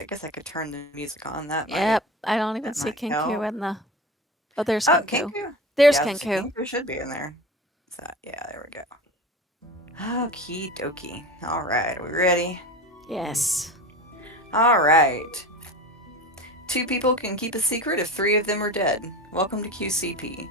I guess I could turn the music on. That might Yep, I don't even that see might Kinku help. in the... Oh, there's Oh, Kinku. Kinku. There's Yeah, so Kinku. Kinku should be in there. So yeah, there we go. Okie dokie. All right, are we ready? Yes. All right. Two people can keep a secret if three of them are dead. Welcome to QCP.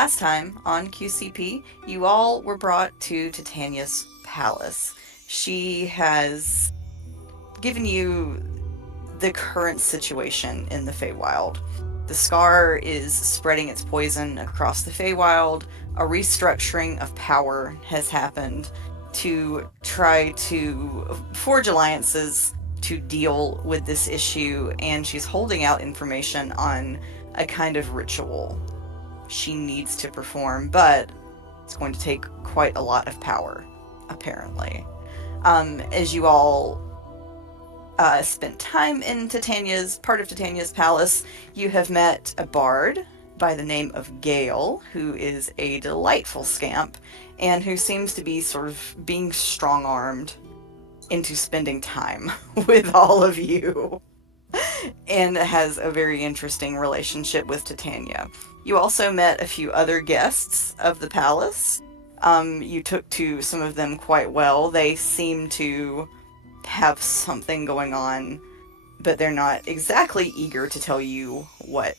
Last time on QCP, you all were brought to Titania's palace. She has given you the current situation in the Feywild. The scar is spreading its poison across the Feywild. A restructuring of power has happened to try to forge alliances to deal with this issue, and she's holding out information on a kind of ritual she needs to perform, but it's going to take quite a lot of power, apparently. As you all spent time in part of Titania's palace, you have met a bard by the name of Gale, who is a delightful scamp, and who seems to be sort of being strong armed into spending time with all of you, and has a very interesting relationship with Titania. You also met a few other guests of the palace. You took to some of them quite well. They seem to have something going on, but they're not exactly eager to tell you what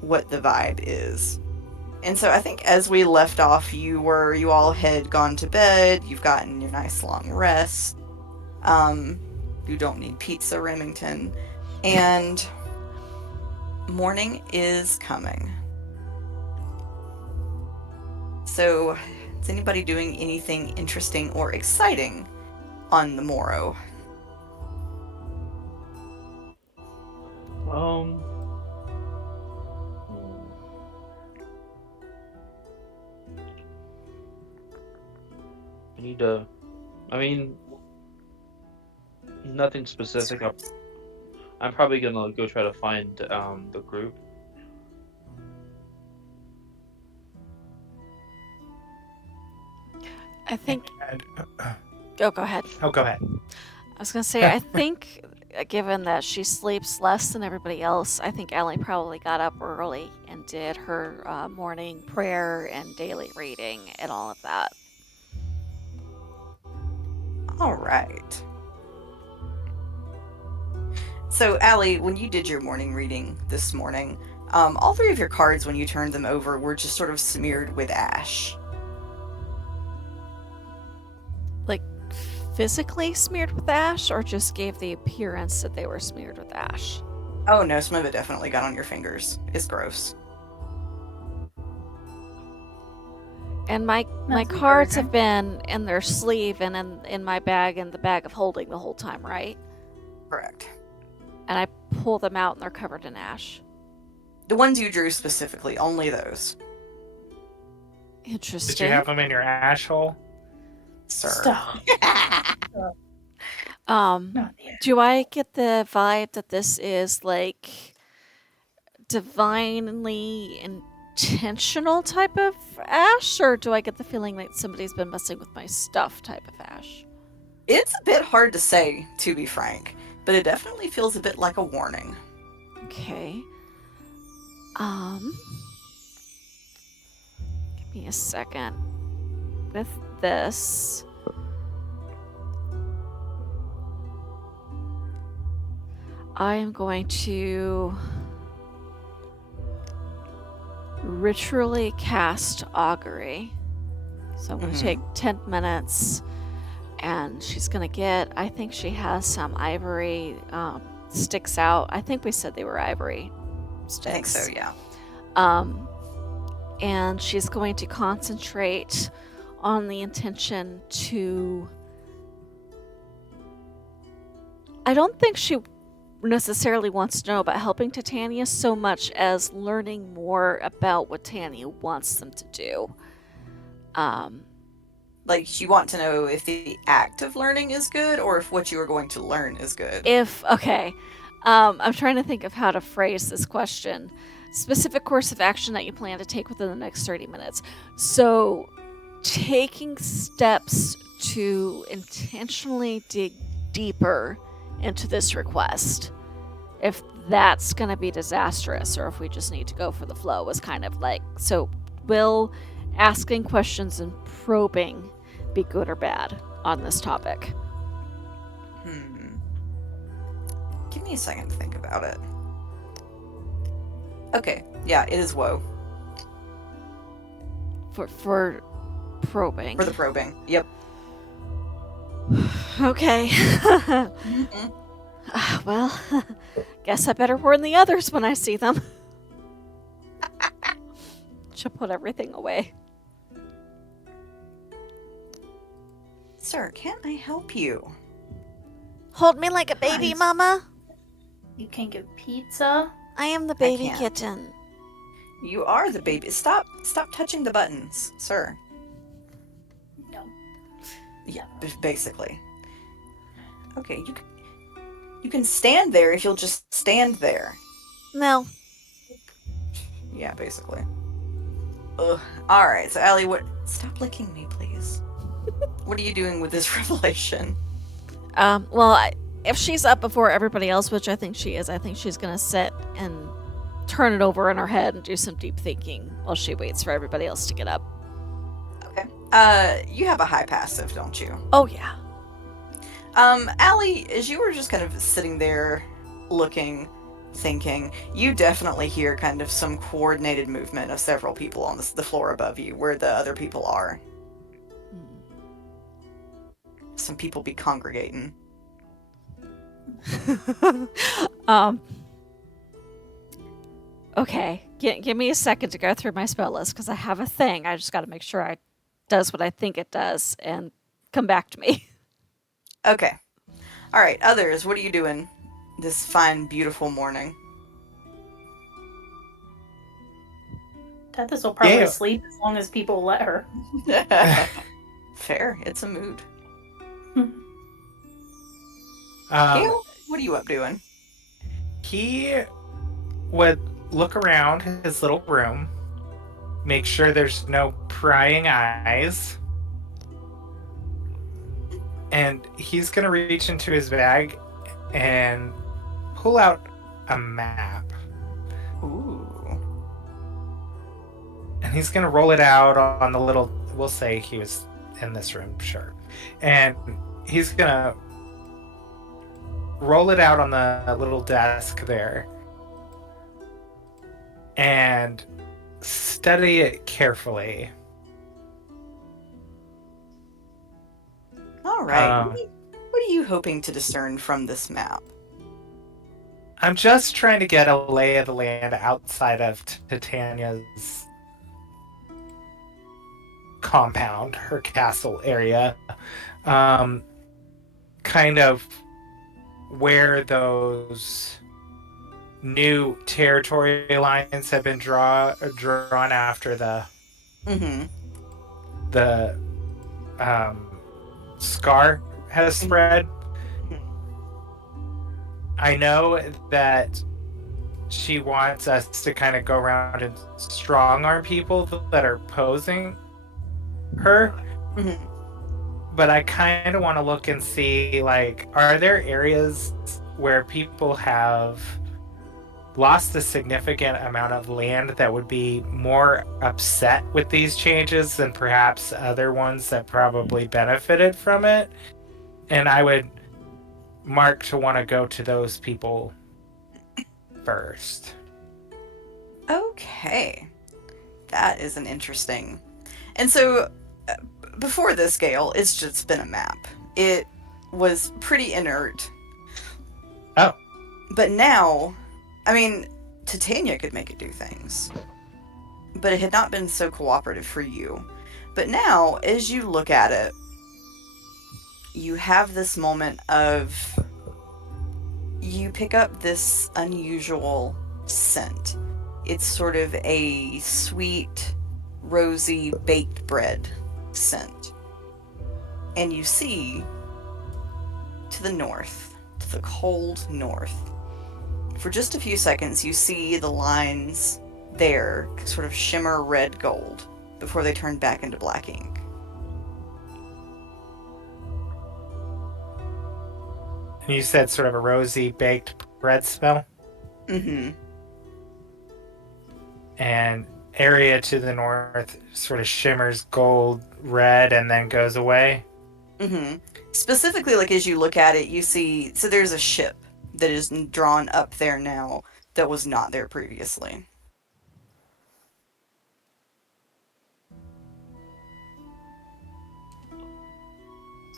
the vibe is. And so I think as we left off, you all had gone to bed. You've gotten your nice long rest. Um, you don't need pizza, Remington, and morning is coming. So, is anybody doing anything interesting or exciting on the morrow? Um, hmm, I need to. I mean, nothing specific. I'm probably gonna go try to find the group. I think... And Oh, go ahead. oh, go ahead. I was gonna say, I think, given that she sleeps less than everybody else, I think Ellie probably got up early and did her morning prayer and daily reading and all of that. All right. So, Allie, when you did your morning reading this morning, all three of your cards, when you turned them over, were just sort of smeared with ash. Like, physically smeared with ash, or just gave the appearance that they were smeared with ash? Oh no, some of it definitely got on your fingers. It's gross. And my That's cards have encouraging. been in their sleeve and in my bag and the bag of holding the whole time, right? Correct. And I pull them out and they're covered in ash. The ones you drew specifically, only those. Interesting. Did you have them in your ash hole? Sir. Stop. Um, Not the do I get the vibe that this is like divinely intentional type of ash, or do I get the feeling like somebody's been messing with my stuff type of ash? It's a bit hard to say, to be frank, but it definitely feels a bit like a warning. Okay. Give me a second. With this, I am going to ritually cast augury. So I'm going to take 10 minutes, and she's going to get, I think she has some ivory sticks out. I think we said they were ivory sticks. I think so, yeah. And she's going to concentrate on the intention to... I don't think she necessarily wants to know about helping Titania so much as learning more about what Titania wants them to do. Like, you want to know if the act of learning is good or if what you are going to learn is good. I'm trying to think of how to phrase this question. Specific course of action that you plan to take within the next 30 minutes. So, taking steps to intentionally dig deeper into this request. If that's going to be disastrous or if we just need to go for the flow is kind of like, so will asking questions and probing be good or bad on this topic? Give me a second to think about it. Okay, yeah, it is woe. For probing. For the probing, yep. Okay. Well, guess I better warn the others when I see them. She'll put everything away. Sir, can I help you? Hold me like a baby, Guys. Mama. You can't give pizza. I am the baby can't. kitten. You are the baby. Stop touching the buttons, sir. No. Yeah, basically. Okay, you can stand there if you'll just stand there. No. Yeah, basically. Ugh. Alright, so Allie, stop licking me, please. What are you doing with this revelation? If she's up before everybody else, which I think she is, I think she's gonna sit and turn it over in her head and do some deep thinking while she waits for everybody else to get up. Okay. You have a high passive, don't you? Oh, yeah. Allie, as you were just kind of sitting there looking, thinking, you definitely hear kind of some coordinated movement of several people on the floor above you where the other people are. Some people be congregating. Okay. Give me a second to go through my spell list because I have a thing. I just got to make sure it does what I think it does and come back to me. Okay. Alright, others, what are you doing this fine, beautiful morning? Tethys will probably Yeah. sleep as long as people let her. Fair, it's a mood. Um, What are you up doing? he would look around his little room, make sure there's no prying eyes, and he's gonna reach into his bag and pull out a map. Ooh. And he's gonna roll it out on the little, we'll say he was in this room, sure. And he's gonna roll it out on the little desk there and study it carefully. Alright, what are you hoping to discern from this map? I'm just trying to get a lay of the land outside of Titania's compound, her castle area, kind of where those new territory lines have been drawn after the scar has spread. I know that she wants us to kind of go around and strong arm people that are opposing her. But I kind of want to look and see, like, are there areas where people have lost a significant amount of land that would be more upset with these changes than perhaps other ones that probably benefited from it? And I would mark to want to go to those people first. Okay. That is an interesting... And so, before this, Gale, it's just been a map. It was pretty inert. Oh. But now, I mean, Titania could make it do things. But it had not been so cooperative for you. But now, as you look at it, you have this moment of... You pick up this unusual scent. It's sort of a sweet, rosy, baked bread scent. And you see, to the north, to the cold north, for just a few seconds, you see the lines there sort of shimmer red gold before they turn back into black ink. And you said sort of a rosy baked bread smell? And area to the north sort of shimmers gold red and then goes away? Specifically, like, as you look at it, you see, so there's a ship that is drawn up there now that was not there previously.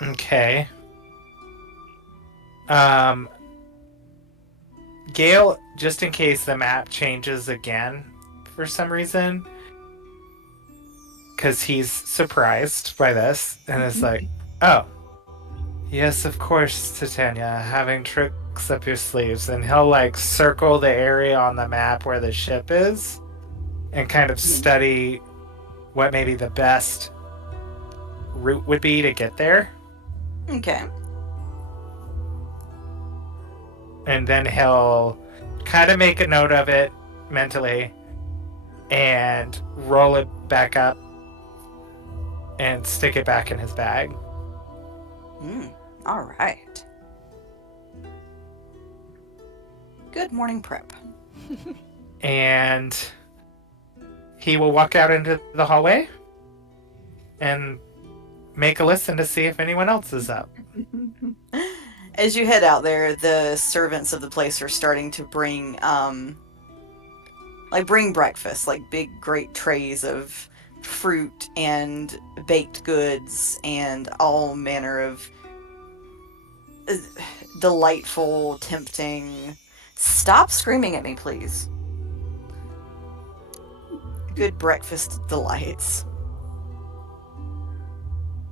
Okay. Gale, just in case the map changes again for some reason, because he's surprised by this and is like, oh, yes, of course, Titania, having tricks up your sleeves. And he'll like circle the area on the map where the ship is and kind of study what maybe the best route would be to get there. Okay. And then he'll kind of make a note of it mentally and roll it back up and stick it back in his bag. All right. Good morning prep. And he will walk out into the hallway and make a listen to see if anyone else is up. As you head out there, the servants of the place are starting to bring, bring breakfast, like big, great trays of fruit and baked goods and all manner of delightful, tempting... Stop screaming at me, please. Good breakfast delights.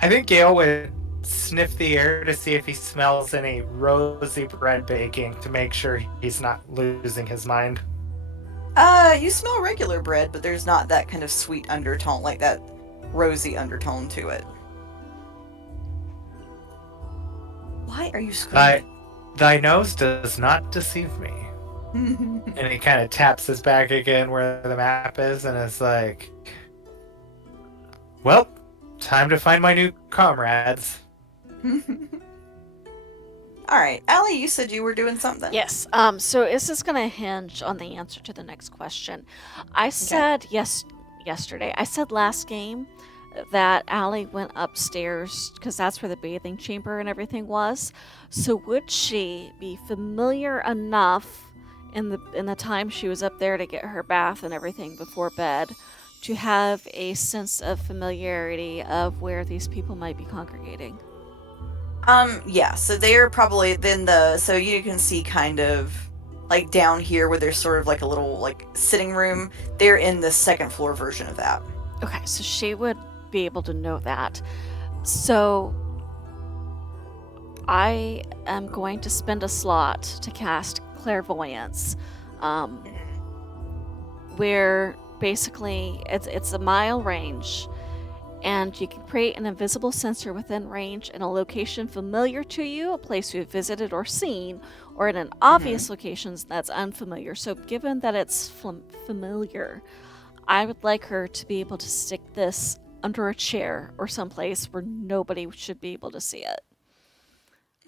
I think Gale would sniff the air to see if he smells any rosy bread baking to make sure he's not losing his mind. You smell regular bread, but there's not that kind of sweet undertone, like that rosy undertone to it. Why are you screaming? Thy nose does not deceive me. And he kind of taps his back again where the map is and is like, well, time to find my new comrades. Alright, Allie, you said you were doing something? Yes. So is this going to hinge on the answer to the next question? I said yesterday. I said last game that Allie went upstairs because that's where the bathing chamber and everything was. So would she be familiar enough in the time she was up there to get her bath and everything before bed to have a sense of familiarity of where these people might be congregating? Yeah, so they're probably so you can see kind of like down here where there's sort of like a little like sitting room. They're in the second floor version of that. Okay, so she would be able to know that. So I am going to spend a slot to cast Clairvoyance, where basically it's a mile range, and you can create an invisible sensor within range in a location familiar to you, a place you've visited or seen, or in an obvious location that's unfamiliar. So given that it's familiar, I would like her to be able to stick this under a chair or someplace where nobody should be able to see it.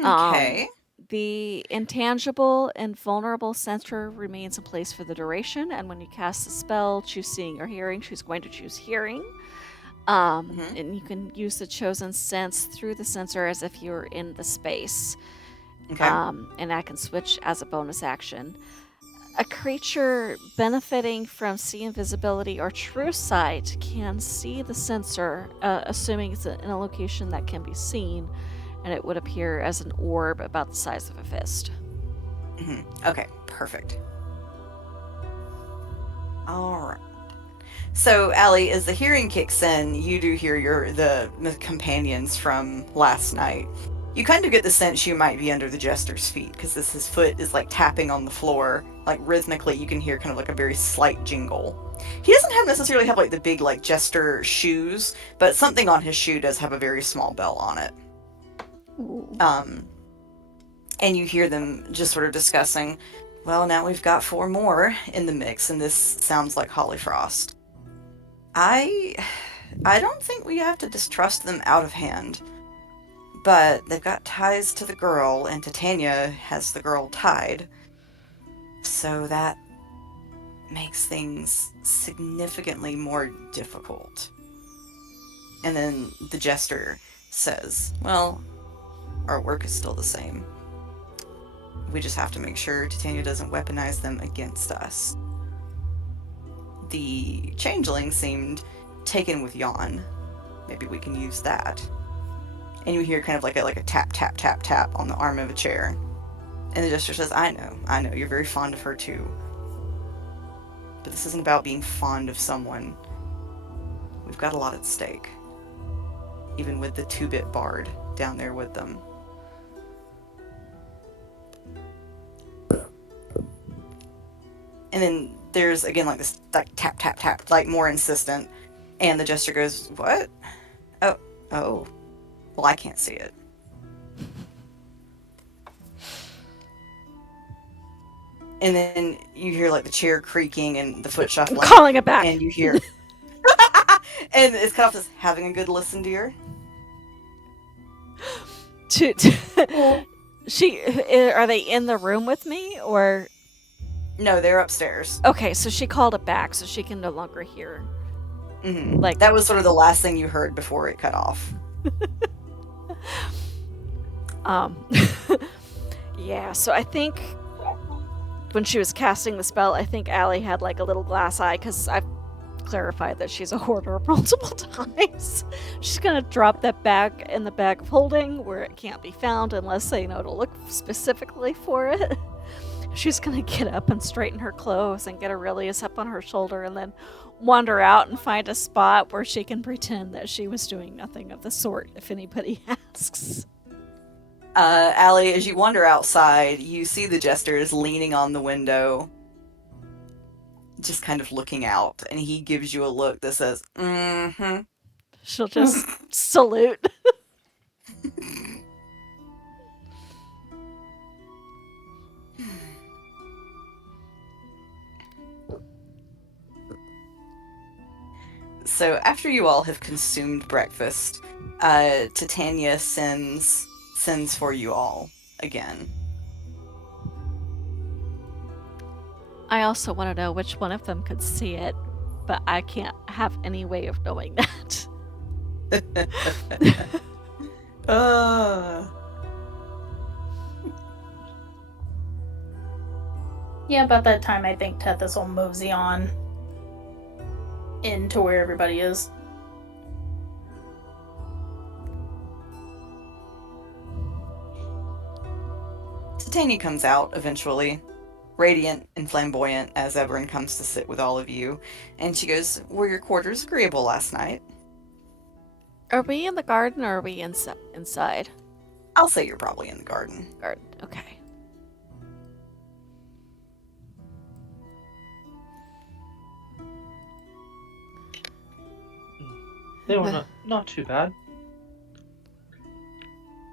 Okay. The intangible and vulnerable sensor remains in place for the duration, and when you cast the spell, choose seeing or hearing. She's going to choose hearing. And you can use the chosen sense through the sensor as if you're in the space. Okay. And I can switch as a bonus action. A creature benefiting from see invisibility or true sight can see the sensor, assuming it's in a location that can be seen, and it would appear as an orb about the size of a fist. Okay, perfect. All right. So, Allie, as the hearing kicks in, you do hear the companions from last night. You kind of get the sense you might be under the jester's feet, because his foot is like tapping on the floor, like rhythmically. You can hear kind of like a very slight jingle. He doesn't necessarily have like the big like jester shoes, but something on his shoe does have a very small bell on it. And you hear them just sort of discussing, well, now we've got 4 more in the mix, and this sounds like Hollyfrost. I don't think we have to distrust them out of hand, but they've got ties to the girl, and Titania has the girl tied, so that makes things significantly more difficult. And then the jester says, well, our work is still the same. We just have to make sure Titania doesn't weaponize them against us. The changeling seemed taken with yawn. Maybe we can use that. And you hear kind of like a tap, tap, tap, tap on the arm of a chair. And the jester says, I know, you're very fond of her too. But this isn't about being fond of someone. We've got a lot at stake. Even with the 2-bit bard down there with them. And then there's, again, like this like tap, tap, tap, like more insistent. And the jester goes, what? Oh. Well, I can't see it. And then you hear like the chair creaking and the foot shuffling. I'm calling it back. And you hear... and it's kind of just having a good listen, dear. Are they in the room with me, or... No, they're upstairs. Okay, so she called it back, so she can no longer hear. Like that was sort of the last thing you heard before it cut off. Yeah, so I think when she was casting the spell, I think Allie had like a little glass eye, because I've clarified that she's a hoarder multiple times. She's gonna drop that bag in the bag of holding where it can't be found unless they know to look specifically for it. She's gonna get up and straighten her clothes and get Aurelius up on her shoulder and then wander out and find a spot where she can pretend that she was doing nothing of the sort if anybody asks. Allie, as you wander outside, you see the jester is leaning on the window, just kind of looking out, and he gives you a look that says, mm-hmm. She'll just salute. So after you all have consumed breakfast, Titania sends for you all again. I also want to know which one of them could see it, but I can't have any way of knowing that. Yeah, about that time I think Tethys will mosey on into where everybody is. Titania comes out eventually, radiant and flamboyant as Everin comes to sit with all of you, and she goes, were your quarters agreeable last night? Are we in the garden or are we inside? I'll say you're probably in the garden. Garden. Okay. They were not too bad.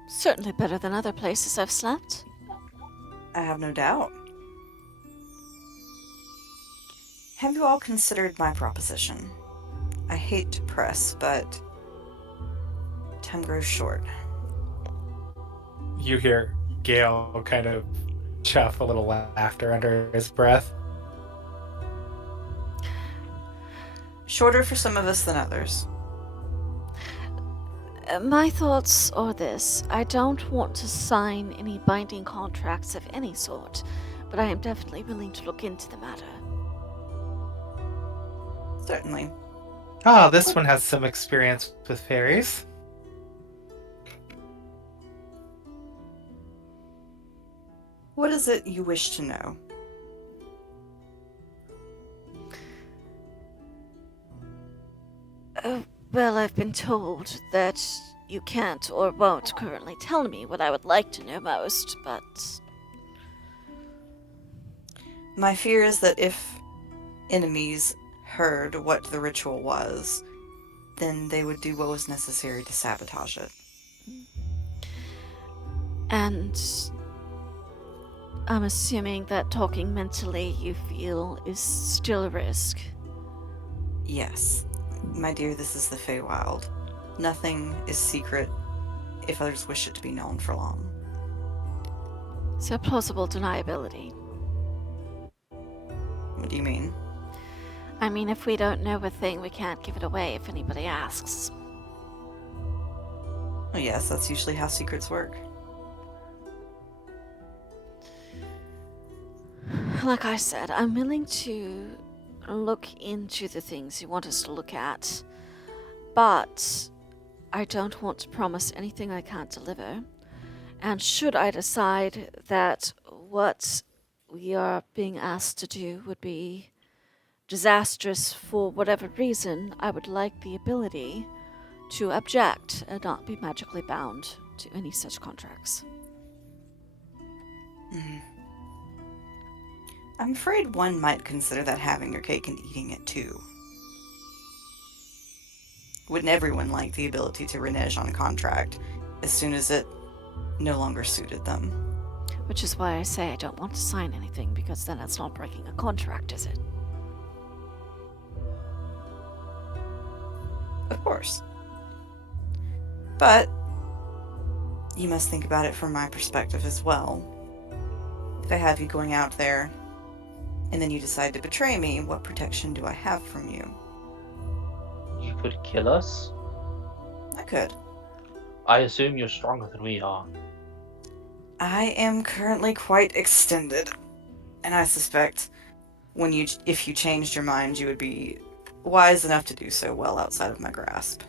Certainly better than other places I've slept. I have no doubt. Have you all considered my proposition? I hate to press, but time grows short. You hear Gale kind of chuff a little laughter under his breath. Shorter for some of us than others. My thoughts are this. I don't want to sign any binding contracts of any sort, but I am definitely willing to look into the matter. Certainly. Ah, this one has some experience with fairies. What is it you wish to know? Well, I've been told that you can't or won't currently tell me what I would like to know most, but... My fear is that if enemies heard what the ritual was, then they would do what was necessary to sabotage it. And I'm assuming that talking mentally you feel is still a risk. Yes. My dear, this is the Feywild. Nothing is secret if others wish it to be known for long. So plausible deniability. What do you mean? I mean, if we don't know a thing, we can't give it away if anybody asks. Oh yes, that's usually how secrets work. Like I said, I'm willing to look into the things you want us to look at, but I don't want to promise anything I can't deliver. And should I decide that what we are being asked to do would be disastrous for whatever reason, I would like the ability to object and not be magically bound to any such contracts. I'm afraid one might consider that having your cake and eating it too. Wouldn't everyone like the ability to renege on a contract as soon as it no longer suited them? Which is why I say I don't want to sign anything, because then it's not breaking a contract, is it? Of course. But you must think about it from my perspective as well. If I have you going out there, and then you decide to betray me, what protection do I have from you? You could kill us? I could. I assume you're stronger than we are. I am currently quite extended, and I suspect if you changed your mind, you would be wise enough to do so well outside of my grasp.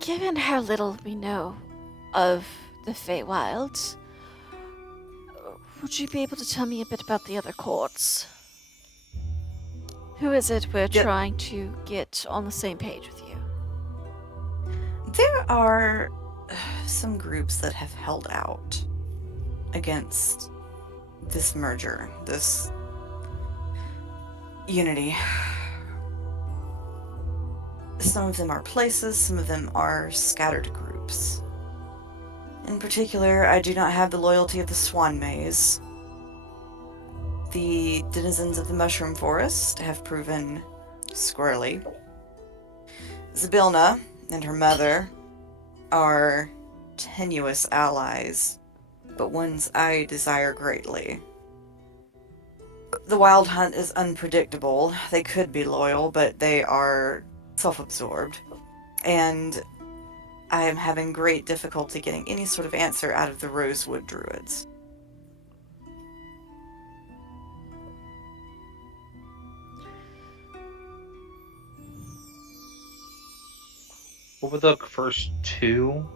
Given how little we know of the Feywild, would you be able to tell me a bit about the other courts? Who is it we're trying to get on the same page with you? There are some groups that have held out against this merger, this unity. Some of them are places, some of them are scattered groups. In particular, I do not have the loyalty of the Swan Maze. The denizens of the Mushroom Forest have proven squirrely. Zabilna and her mother are tenuous allies, but ones I desire greatly. The Wild Hunt is unpredictable. They could be loyal, but they are self-absorbed. And I am having great difficulty getting any sort of answer out of the Rosewood Druids. What were the first two?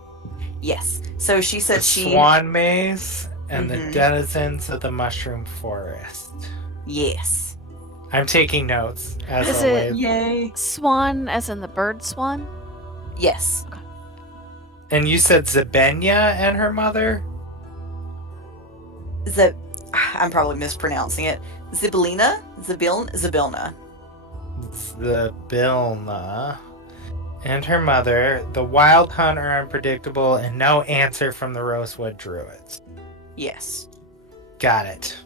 Yes. So she said The she. Swan Maze and the Mhm. denizens of the Mushroom Forest. Yes. I'm taking notes, as Is it always. Yay. swan as in the bird swan? Yes. And you said Zabenya and her mother? I'm probably mispronouncing it. Zibilina? Zibilna. Zabilna. And her mother, the Wild Hunt are unpredictable, and no answer from the Rosewood Druids. Yes. Got it.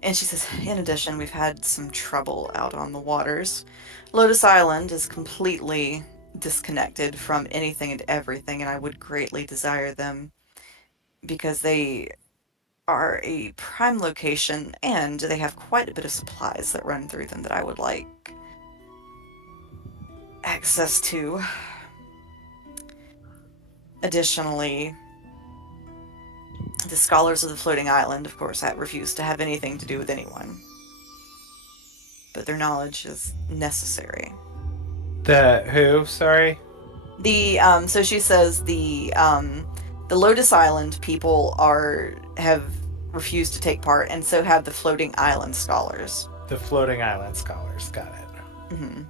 And she says, in addition, we've had some trouble out on the waters. Lotus Island is completely disconnected from anything and everything, and I would greatly desire them because they are a prime location and they have quite a bit of supplies that run through them that I would like access to. Additionally, the scholars of the floating island, of course, have refused to have anything to do with anyone. But their knowledge is necessary. The who? Sorry? So she says the Lotus Island people have refused to take part, and so have the floating island scholars. The Floating Island Scholars. Got it. Hmm.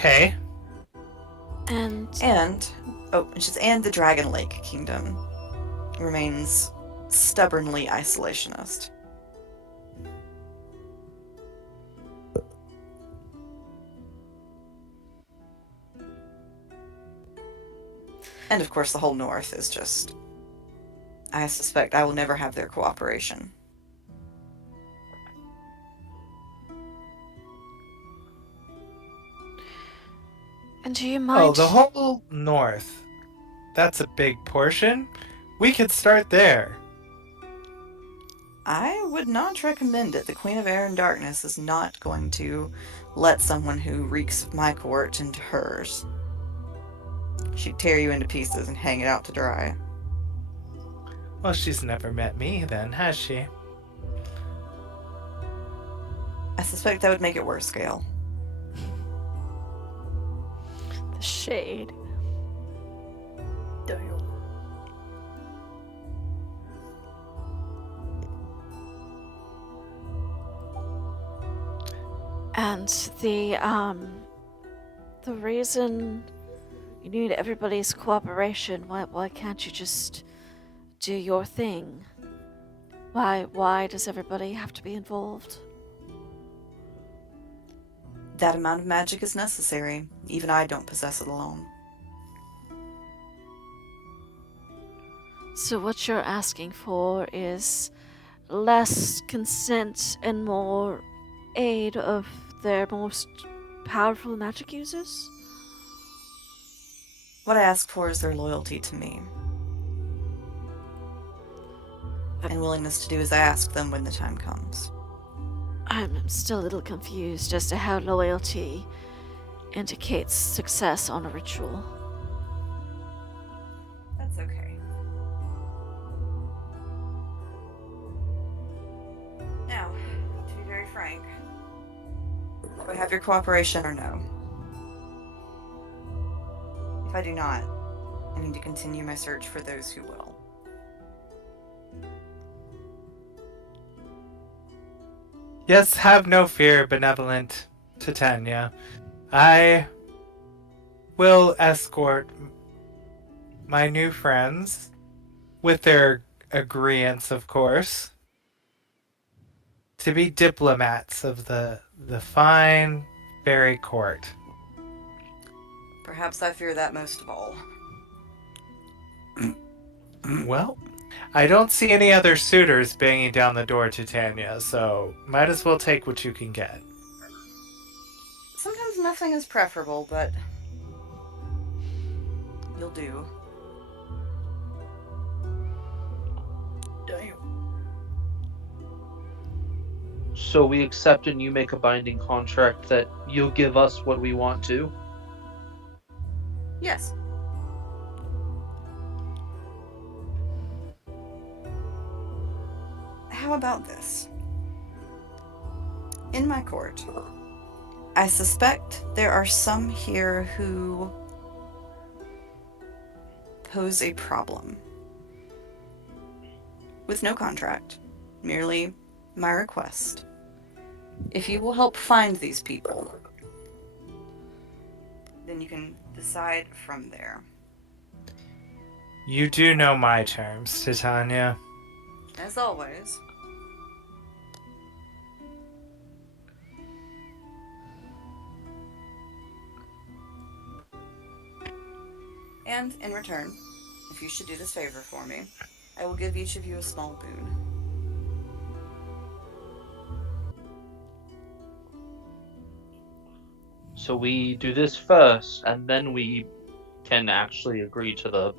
Okay. And And and the Dragon Lake Kingdom remains stubbornly isolationist. And of course, the whole North is just. I suspect I will never have their cooperation. do you Oh, mind? the whole North. That's a big portion. We could start there. I would not recommend it. The Queen of Air and Darkness is not going to let someone who reeks of my court into hers. She'd tear you into pieces and hang it out to dry. Well, she's never met me then, has she? I suspect that would make it worse, Gale. The shade. Damn. And the reason you need everybody's cooperation, why can't you just do your thing? Why does everybody have to be involved? That amount of magic is necessary. Even I don't possess it alone. So what you're asking for is less consent and more aid of their most powerful magic users? What I ask for is their loyalty to me. And willingness to do as I ask them when the time comes. I'm still a little confused as to how loyalty indicates success on a ritual. That's okay. Now, to be very frank, do I have your cooperation or no? If I do not, I need to continue my search for those who will. Yes, have no fear, benevolent Titania. I will escort my new friends, with their agreeance, of course, to be diplomats of the fine fairy court. Perhaps I fear that most of all. Well, I don't see any other suitors banging down the door, Titania, so might as well take what you can get. Sometimes nothing is preferable, but you'll do. Damn. So we accept and you make a binding contract that you'll give us what we want to? Yes. How about this? In my court, I suspect there are some here who pose a problem. With no contract, merely my request. If you will help find these people, then you can decide from there. You do know my terms, Titania. As always. And in return, if you should do this favor for me, I will give each of you a small boon. So we do this first, and then we can actually agree to the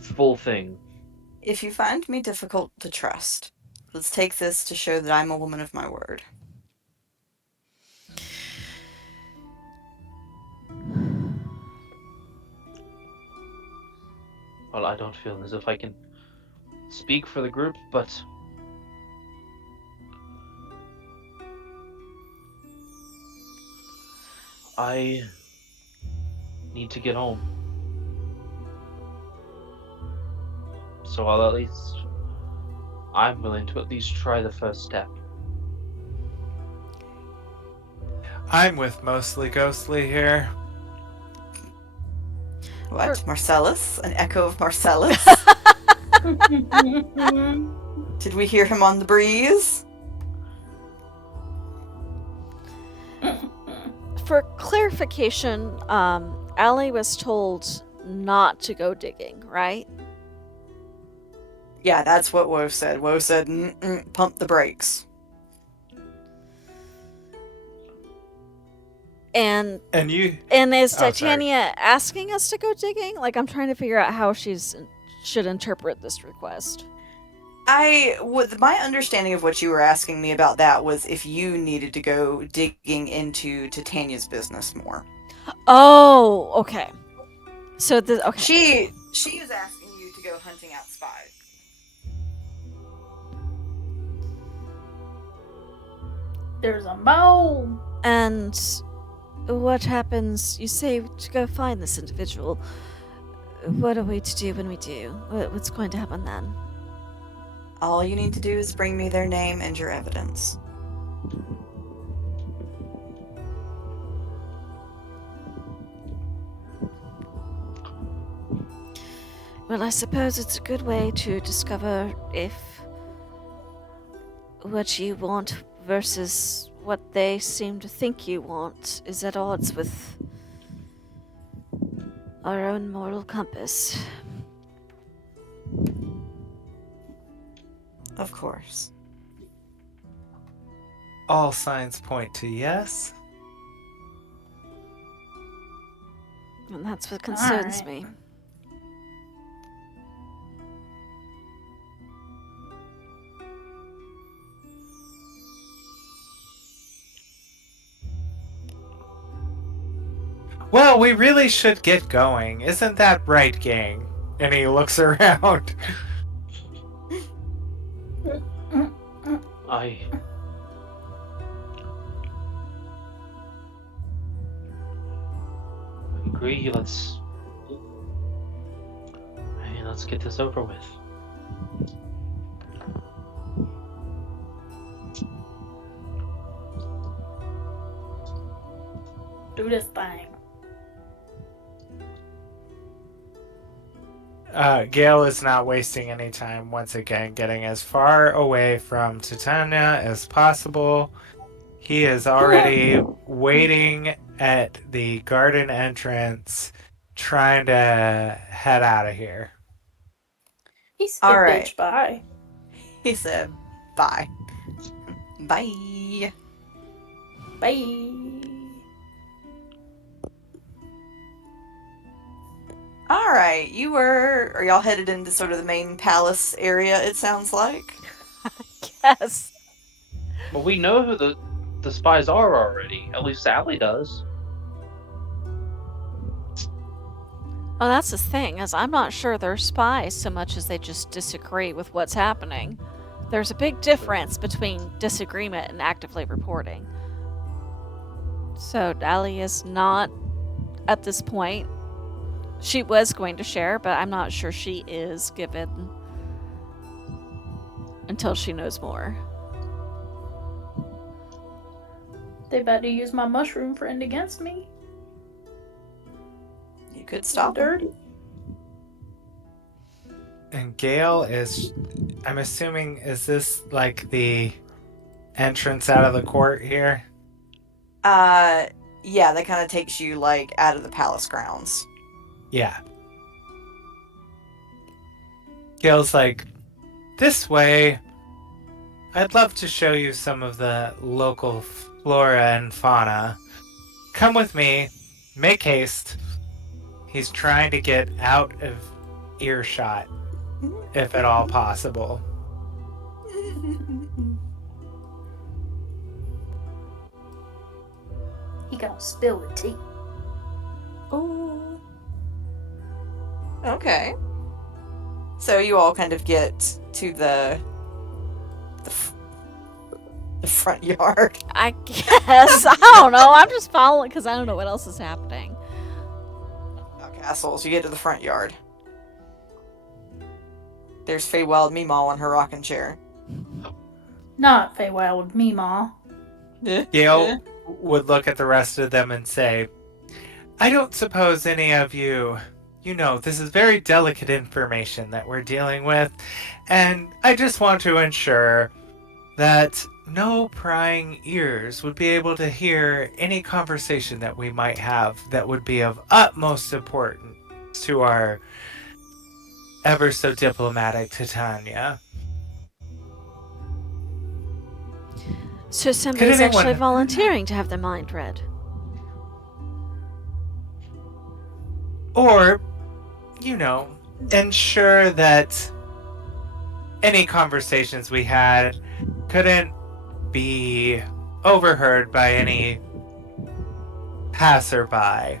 full thing. If you find me difficult to trust, let's take this to show that I'm a woman of my word. Well, I don't feel as if I can speak for the group, but I need to get home. So I'm willing to at least try the first step. I'm with mostly ghostly here. What? Marcellus? An echo of Marcellus? Did we hear him on the breeze? For clarification, Allie was told not to go digging, right? Yeah, that's what Woe said. Woe said, pump the brakes. And you is Oh, sorry. Titania asking us to go digging? Like, I'm trying to figure out how should interpret this request. My understanding of what you were asking me about that was if you needed to go digging into Titania's business more. Oh, okay. So okay. She is asking you to go hunting out spies. There's a mole. And what happens? You say to go find this individual. What are we to do when we do? What's going to happen then? All you need to do is bring me their name and your evidence. Well, I suppose it's a good way to discover if what you want versus what they seem to think you want is at odds with our own moral compass. Of course. All signs point to yes. And that's what concerns Alright. me. Well, we really should get going. Isn't that right, gang? And he looks around. I agree. Let's get this over with. Do this thing. Gale is not wasting any time once again, getting as far away from Titania as possible. He is already waiting at the garden entrance, trying to head out of here. He said, Alright. bitch, bye. He said, bye. Bye. Bye. Alright, are y'all headed into sort of the main palace area, it sounds like? Yes. Well, we know who the spies are already. At least Sally does. Oh, that's the thing, is I'm not sure they're spies so much as they just disagree with what's happening. There's a big difference between disagreement and actively reporting. So Allie is not at this point. She was going to share, but I'm not sure she is given until she knows more. They about to use my mushroom friend against me. You could stop them. Dirty. And Gale is, I'm assuming, is this like the entrance out of the court here? Yeah, that kind of takes you like out of the palace grounds. Yeah. Gale's like, this way. I'd love to show you some of the local flora and fauna. Come with me. Make haste. He's trying to get out of earshot, if at all possible. He gonna spill the tea. Ooh. Okay. So you all kind of get to the front yard. I guess. I don't know. I'm just following because I don't know what else is happening. Castles. You get to the front yard. There's Feywild Meemaw in her rocking chair. Not Feywild Meemaw. Gale would look at the rest of them and say, I don't suppose any of you, this is very delicate information that we're dealing with, and I just want to ensure that no prying ears would be able to hear any conversation that we might have that would be of utmost importance to our ever so diplomatic Titania. So somebody's anyone- actually volunteering to have their mind read. Or, ensure that any conversations we had couldn't be overheard by any passerby.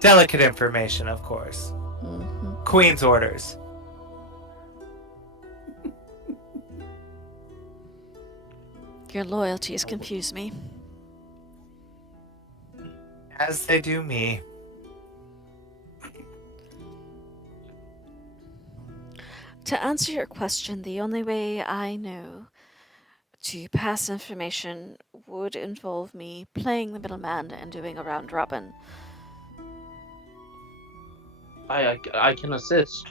Delicate information, of course. Mm-hmm. Queen's orders. Your loyalties confuse me. As they do me. To answer your question, the only way I know to pass information would involve me playing the middleman and doing a round robin. I can assist.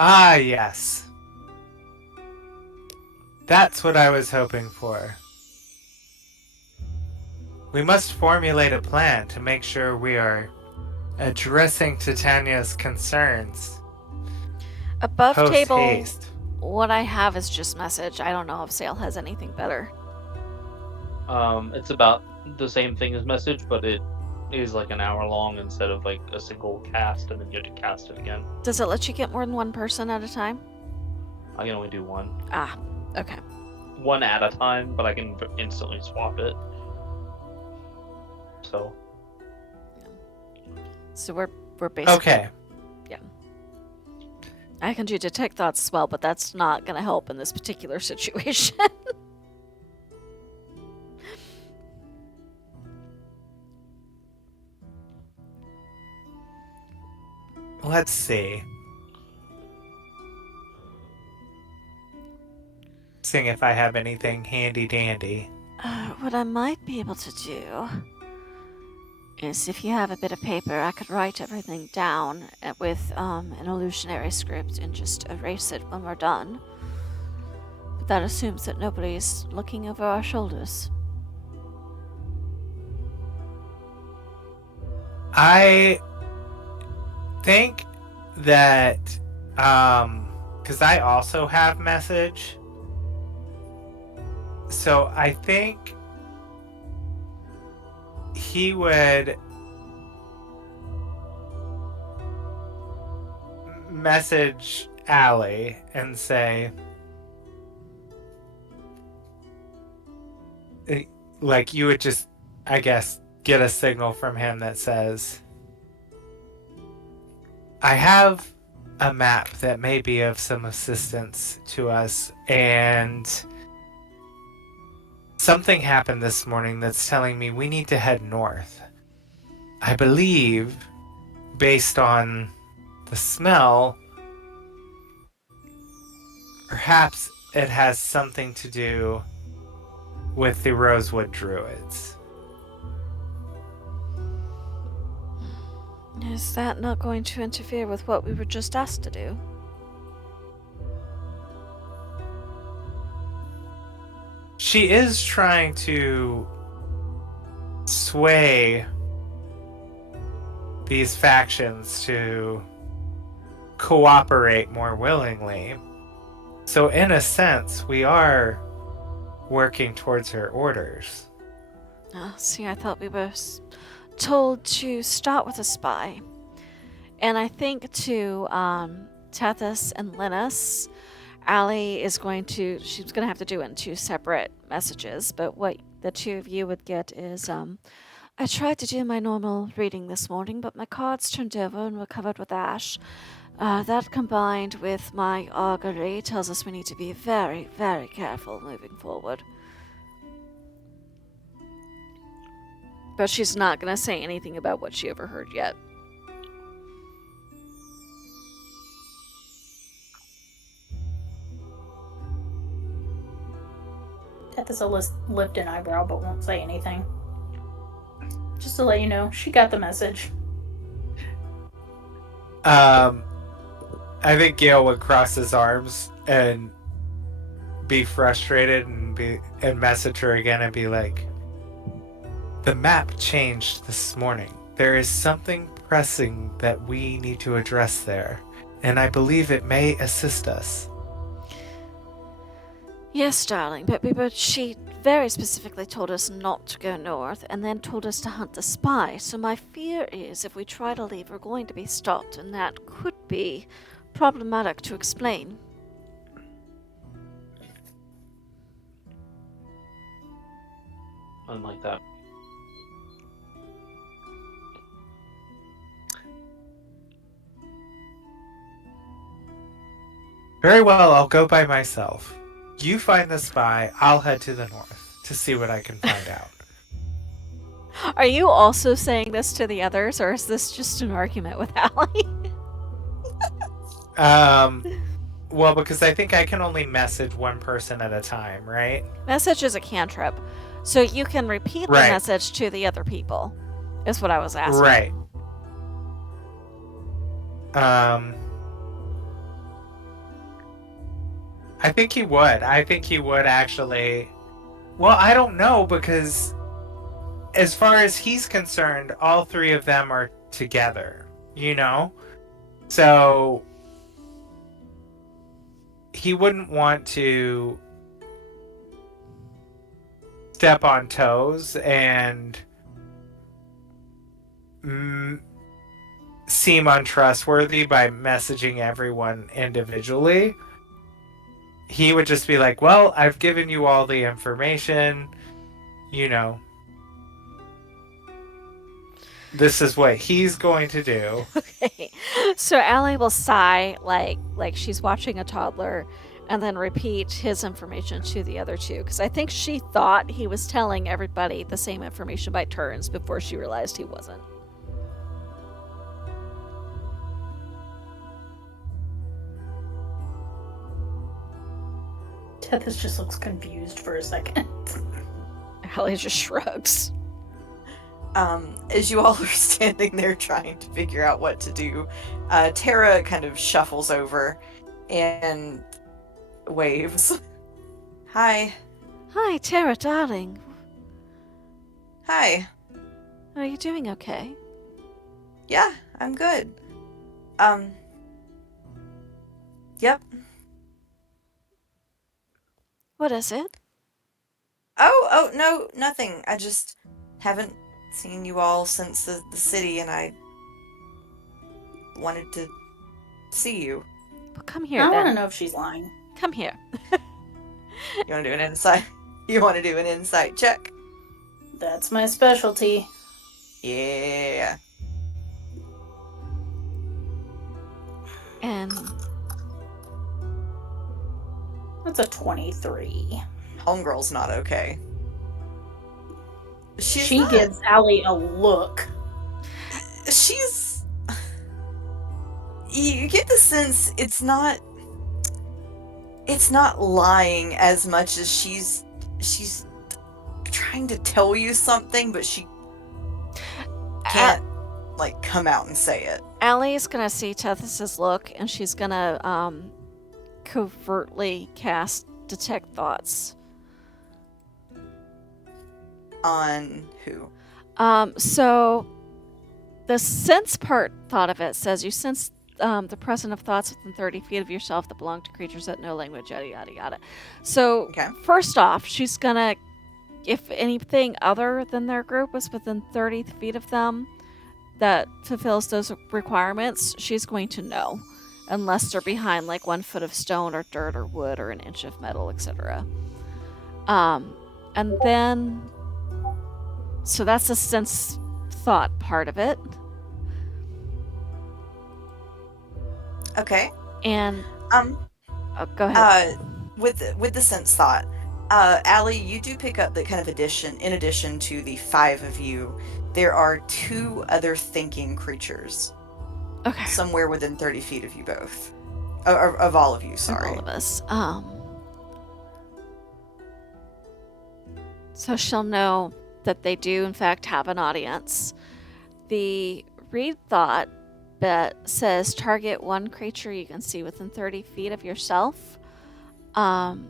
Ah, yes. That's what I was hoping for. We must formulate a plan to make sure we are addressing Titania's concerns. Above table, Post-haste. what I have is just message. I don't know if Sale has anything better. It's about the same thing as message, but it is like an hour long instead of like a single cast, and then you have to cast it again. Does it let you get more than one person at a time? I can only do one. Ah, okay. One at a time, but I can instantly swap it. So. So we're basically... Okay. Yeah. I can do detect thoughts as well, but that's not going to help in this particular situation. Let's see. Seeing if I have anything handy dandy. What I might be able to do is if you have a bit of paper, I could write everything down with an illusionary script and just erase it when we're done. But that assumes that nobody's looking over our shoulders. I think that, because I also have message, so I think he would message Allie and say, like, you would just, I guess, get a signal from him that says, I have a map that may be of some assistance to us, and something happened this morning that's telling me we need to head north. I believe, based on the smell, perhaps it has something to do with the Rosewood Druids. Is that not going to interfere with what we were just asked to do? She is trying to sway these factions to cooperate more willingly. So in a sense, we are working towards her orders. See, I thought we were told to start with a spy. And I think to Tethys and Linus, Allie is she's going to have to do it in 2 separate messages, but what the 2 of you would get is, I tried to do my normal reading this morning, but my cards turned over and were covered with ash. That combined with my augury tells us we need to be very, very careful moving forward. But she's not going to say anything about what she overheard yet. Tethys will lift an eyebrow but won't say anything. Just to let you know, she got the message. I think Gale would cross his arms and be frustrated and message her again and be like, the map changed this morning. There is something pressing that we need to address there, and I believe it may assist us. Yes, darling, but she very specifically told us not to go north and then told us to hunt the spy. So my fear is if we try to leave, we're going to be stopped, and that could be problematic to explain. Unlike that. Very well, I'll go by myself. You find the spy, I'll head to the north to see what I can find out. Are you also saying this to the others, or is this just an argument with Allie? Well, because I think I can only message one person at a time, right? Message is a cantrip, so you can repeat the message to the other people, is what I was asking. Right. I think he would. I think he would actually. Well, I don't know, because as far as he's concerned, all 3 of them are together, you know? So he wouldn't want to step on toes and seem untrustworthy by messaging everyone individually. He would just be like, well, I've given you all the information, you know. This is what he's going to do. Okay. So Allie will sigh like she's watching a toddler and then repeat his information to the other 2, because I think she thought he was telling everybody the same information by turns before she realized he wasn't. Tethys just looks confused for a second. Allie just shrugs. As you all are standing there trying to figure out what to do, Tara kind of shuffles over and waves. Hi. Hi, Tara, darling. Hi. Are you doing okay? Yeah, I'm good. Yep. What is it? Oh, no, nothing. I just haven't seen you all since the city, and I wanted to see you. Well, come here, I then. want to know if she's lying. Come here. You want to do an insight? You want to do an insight check? That's my specialty. Yeah. And That's a 23. Homegirl's not okay. She gives Allie a look. She's. You get the sense it's not lying as much as she's trying to tell you something, but she can't like come out and say it. Allie's gonna see Tethys's look, and she's gonna covertly cast Detect Thoughts. On who? So the sense part thought of it says you sense the presence of thoughts within 30 feet of yourself that belong to creatures that know language, yada yada yada. So Okay. first off, she's gonna, if anything other than their group is within 30 feet of them that fulfills those requirements, she's going to know, unless they're behind like 1 foot of stone or dirt or wood or an inch of metal, etc. And then, so that's the sense thought part of it. Okay. And Oh, go ahead. With the sense thought, Allie, you do pick up that kind of in addition to the 5 of you, there are 2 other thinking creatures Okay. somewhere within 30 feet of you both. Of all of you, sorry. All of us. So she'll know that they do, in fact, have an audience. The read thought bit says target 1 creature you can see within 30 feet of yourself. And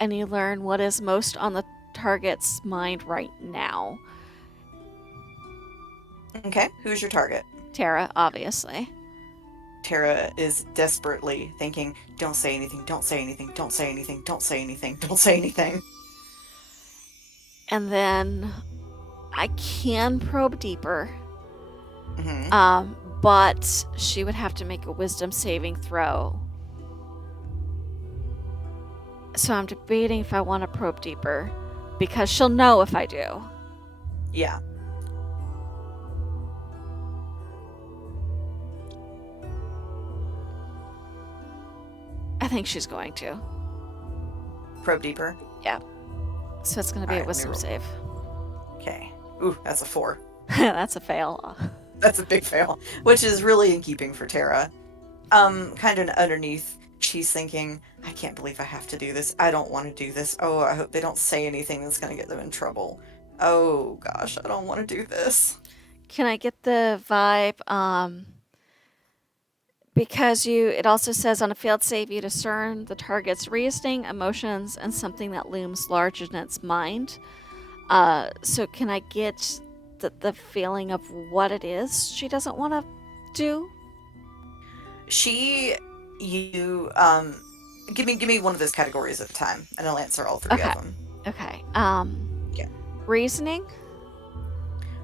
you learn what is most on the target's mind right now. Okay, who's your target? Tara, obviously. Tara is desperately thinking, don't say anything, don't say anything, don't say anything, don't say anything, don't say anything. And then I can probe deeper. Mm-hmm. But she would have to make a wisdom saving throw. So I'm debating if I want to probe deeper, because she'll know if I do. Yeah. I think she's going to. Probe deeper. So it's going to be Alright, a let me wisdom roll. save. Okay. Ooh, that's a 4. That's a fail. That's a big fail, which is really in keeping for Tara. Kind of underneath, she's thinking, I can't believe I have to do this. I don't want to do this. Oh, I hope they don't say anything that's going to get them in trouble. Oh, gosh, I don't want to do this. Can I get the vibe? Because it also says on a failed save, you discern the target's reasoning, emotions, and something that looms large in its mind. So can I get the feeling of what it is she doesn't want to do? Give me one of those categories at a time, and I'll answer all 3 Okay. of them. Okay. Yeah. Reasoning?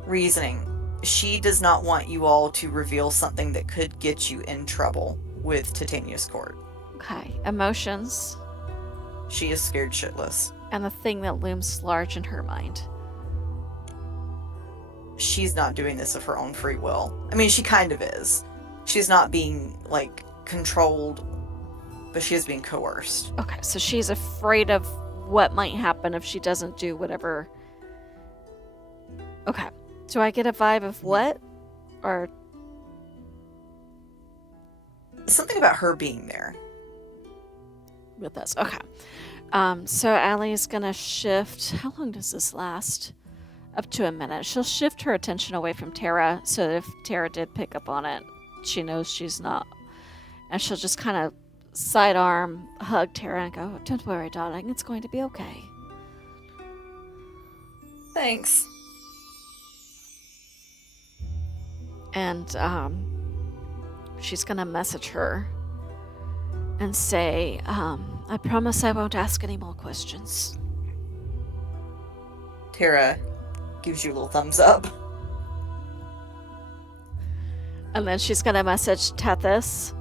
Reasoning. She does not want you all to reveal something that could get you in trouble with Titania's court. Okay. Emotions? She is scared shitless. And the thing that looms large in her mind. She's not doing this of her own free will. I mean, she kind of is. She's not being, like, controlled, but she is being coerced. Okay, so she's afraid of what might happen if she doesn't do whatever. Okay. Do I get a vibe of what? Or Something about her being there. with us? Okay. So Allie's gonna shift. How long does this last? Up to a minute. She'll shift her attention away from Tara, so that if Tara did pick up on it, she knows she's not. And she'll just kind of sidearm hug Tara and go, "Don't worry, darling. It's going to be okay." Thanks. And she's gonna message her and say, "I promise I won't ask any more questions." Tara gives you a little thumbs up. And then she's gonna message Tethys.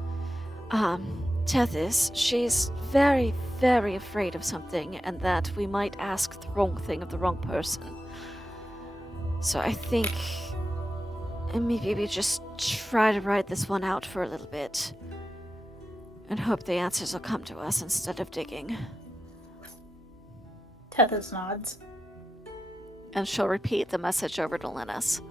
Tethys, she's very, very afraid of something, and that we might ask the wrong thing of the wrong person. So I think And maybe we just try to ride this one out for a little bit. And hope the answers will come to us instead of digging. Tethys nods. And she'll repeat the message over to Linus.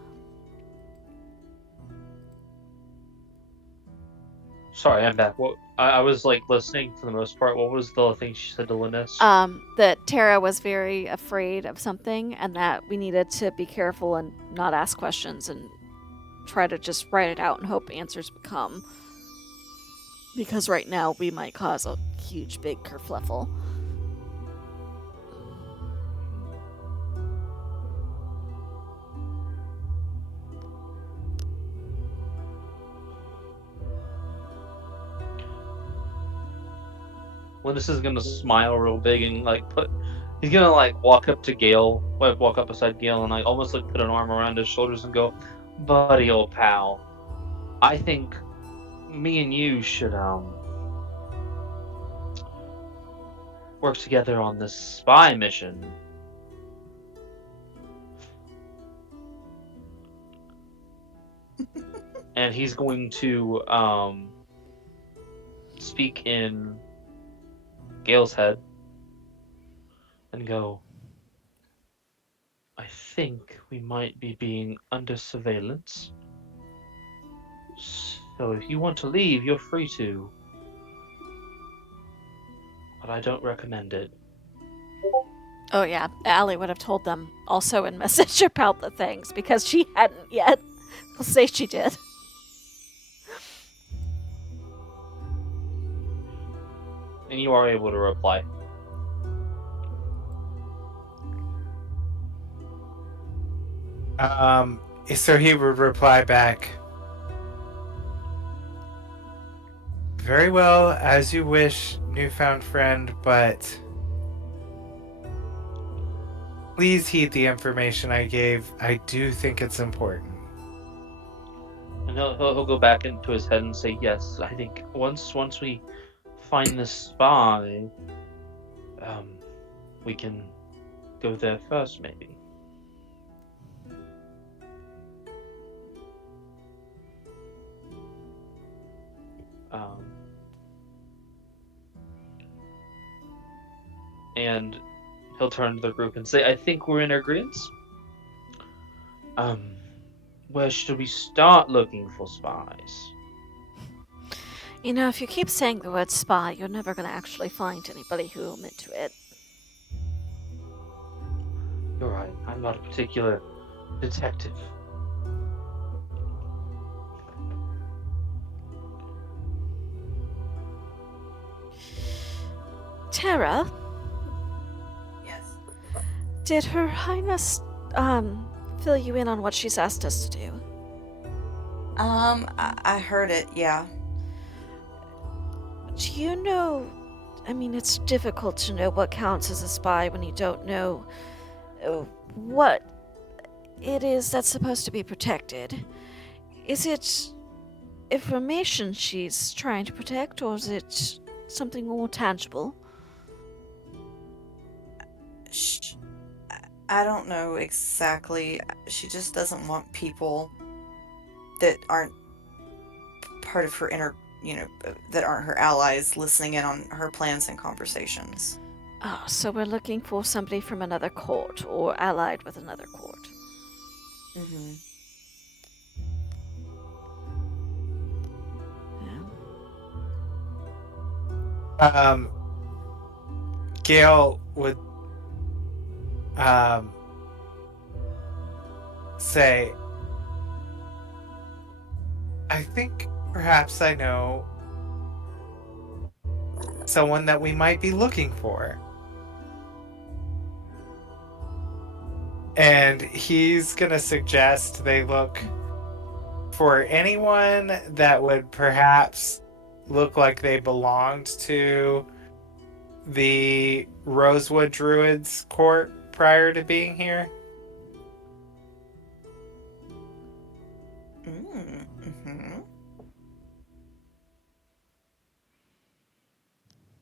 Sorry, I'm back. What I was like listening for the most part. What was the thing she said to Linus? That Tara was very afraid of something and that we needed to be careful and not ask questions and try to just write it out and hope answers would come. Because right now we might cause a huge big kerfluffle. Linus is gonna smile real big and like he's gonna like walk up beside Gale and like almost like put an arm around his shoulders and go, buddy old pal, I think me and you should work together on this spy mission. And he's going to speak in Gale's head and go, I think we might be being under surveillance. So if you want to leave, you're free to. But I don't recommend it. Oh yeah, Allie would have told them also in message about the things because she hadn't yet. We'll say she did. And you are able to reply. So he would reply back, very well, as you wish, newfound friend, but please heed the information I gave. I do think it's important. And he'll go back into his head and say, yes, I think once we find this spy, we can go there first, maybe. And he'll turn to the group and say, I think we're in agreement. Where should we start looking for spies? You know, if you keep saying the word spy, you're never going to actually find anybody who will admit to it. You're right. I'm not a particular detective. Tara, Yes. did Her Highness fill you in on what she's asked us to do? I heard it, yeah. Do you know? I mean, it's difficult to know what counts as a spy when you don't know what it is that's supposed to be protected. Is it information she's trying to protect, or is it something more tangible? I don't know exactly. She just doesn't want people that aren't part of her that aren't her allies listening in on her plans and conversations. Oh, so we're looking for somebody from another court or allied with another court. Mm-hmm. Yeah. Gale would say, I think perhaps I know someone that we might be looking for. And he's gonna suggest they look for anyone that would perhaps look like they belonged to the Rosewood Druids court prior to being here. Mm-hmm.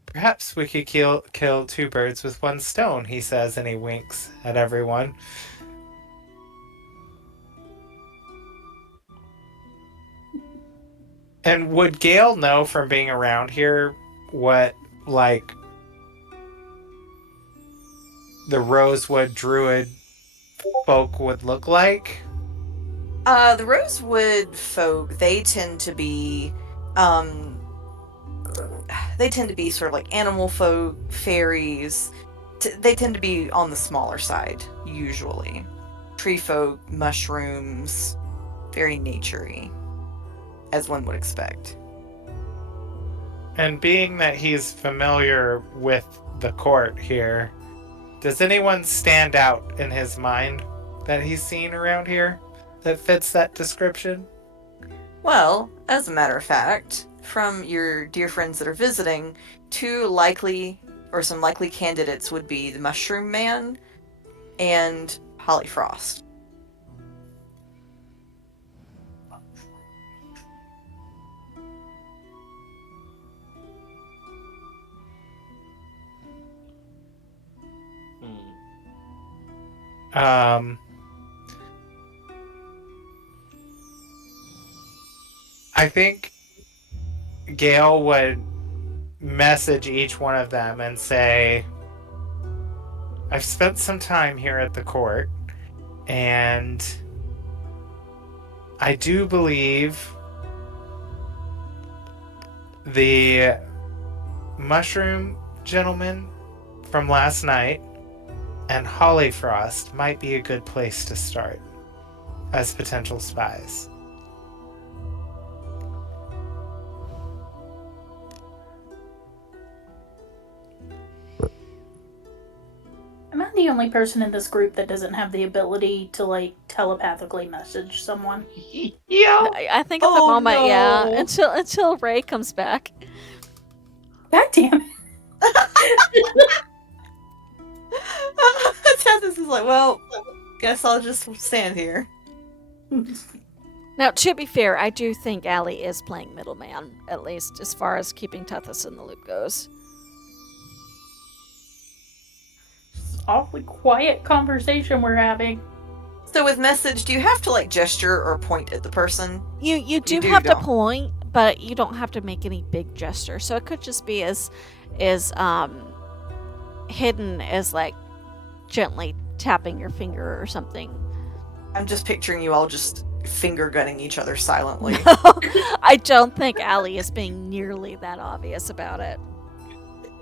Perhaps we could kill two birds with one stone, he says, and he winks at everyone. And would Gale know from being around here what, like, the Rosewood Druid folk would look like? The Rosewood folk, they tend to be sort of like animal folk, fairies. They tend to be on the smaller side, usually. Tree folk, mushrooms, very naturey, as one would expect. And being that he's familiar with the court here, does anyone stand out in his mind that he's seen around here that fits that description? Well, as a matter of fact, from your dear friends that are visiting, some likely candidates would be the Mushroom Man and Hollyfrost. I think Gale would message each one of them and say, I've spent some time here at the court, and I do believe the mushroom gentleman from last night and Hollyfrost might be a good place to start as potential spies. Am I the only person in this group that doesn't have the ability to, like, telepathically message someone? Yeah. I think at the Oh, moment, yeah. no. Until Ray comes back. God damn it. Tethys is like, well, guess I'll just stand here. Now, to be fair, I do think Allie is playing middleman, at least as far as keeping Tethys in the loop goes. Awfully quiet conversation we're having. So with message, do you have to like gesture or point at the person? You do do, have to don't. point, but you don't have to make any big gesture. So it could just be as hidden as like gently tapping your finger or something. I'm just picturing you all just finger gunning each other silently. I don't think Allie is being nearly that obvious about it.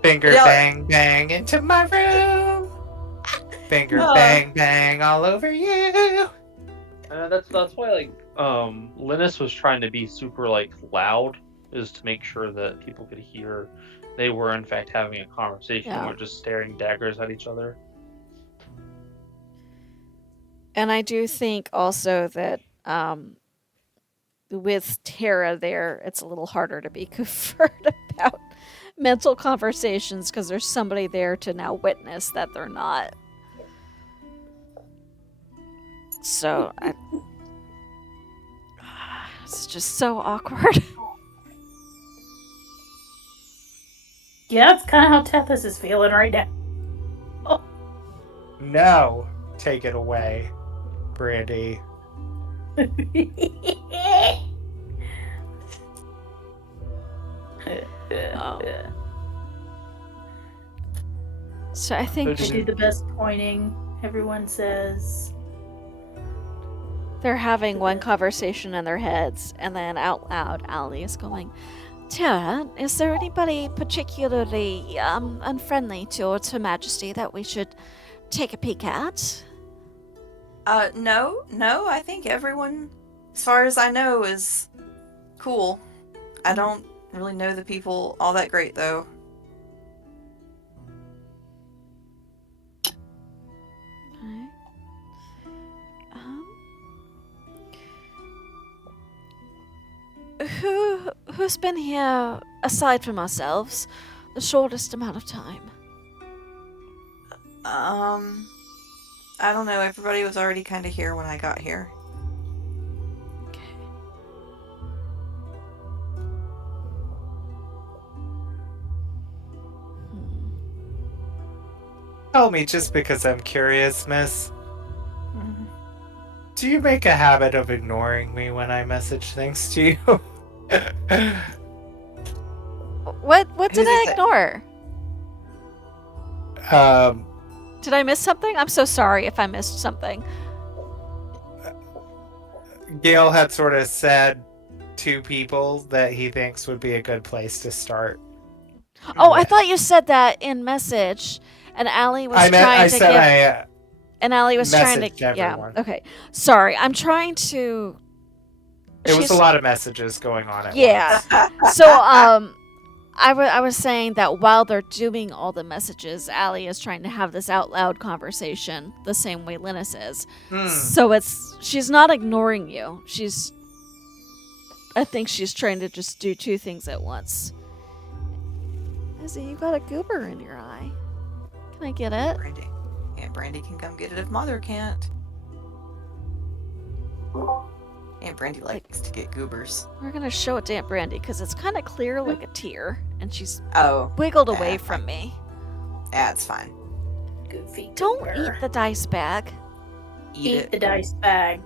Finger Yeah. bang bang into my room. Finger bang bang all over you. That's why like Linus was trying to be super like loud, is to make sure that people could hear they were in fact having a conversation. Yeah. We're just staring daggers at each other. And I do think also that with Tara there, it's a little harder to be covert about mental conversations because there's somebody there to now witness that they're not. So it's just so awkward. Yeah, that's kind of how Tethys is feeling right now. No, take it away, Brandy. So I think I do the best pointing, everyone says. they're having one conversation in their heads, and then out loud, Allie is going, Tara, is there anybody particularly unfriendly towards Her Majesty that we should take a peek at? No, I think everyone, as far as I know, is cool. I don't really know the people all that great, though. Who's been here, aside from ourselves, the shortest amount of time? I don't know. Everybody was already kind of here when I got here. Okay. Tell me, just because I'm curious, miss. Do you make a habit of ignoring me when I message things to you? What Who's did I it? ignore? um, Did I miss something? I'm so sorry if I missed something. Gale had sort of said to people that he thinks would be a good place to start. Oh, I with. thought you said that in message, and Allie was I trying to said give. I And Allie was trying to. messaged Yeah. everyone. Okay. Sorry, I'm trying to. It was a she's- lot of messages going on at Yeah. once. So I was saying that while they're doing all the messages, Allie is trying to have this out loud conversation the same way Linus is. So she's not ignoring you. I think she's trying to just do two things at once. Izzy, you got a goober in your eye. Can I get it? Brandy. Yeah, Brandy can come get it if Mother can't. Aunt Brandy likes to get goobers. We're gonna show it to Aunt Brandy because it's kind of clear like a tear, and she's Oh, wiggled away Yeah, from me. yeah, it's fine. Goofy. Don't goober. eat the dice bag. Eat Eat it. the dice bag.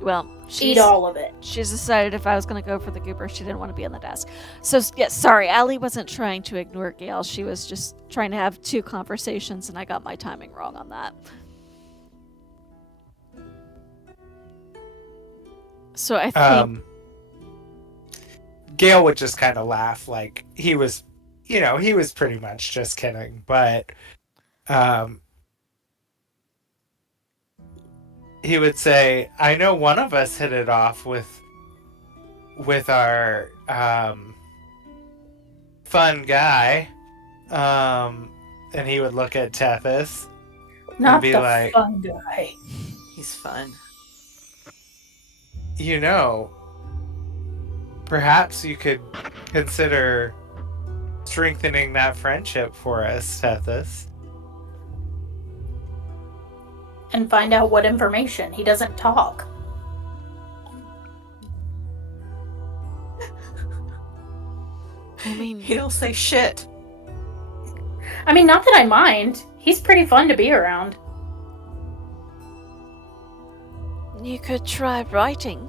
Well, Eat all of it. She's decided if I was going to go for the goober, she didn't want to be on the desk. So, yeah, sorry, Allie wasn't trying to ignore Gale. She was just trying to have two conversations, and I got my timing wrong on that. So I think... Gale would just kind of laugh, like he was pretty much just kidding, but he would say, I know one of us hit it off with our fun guy, and he would look at Tethys Not be the like, fun guy. He's fun. Perhaps you could consider strengthening that friendship for us, Tethys. And find out what information. He doesn't talk. I mean, He don't say shit. I mean, not that I mind. He's pretty fun to be around. you could try writing.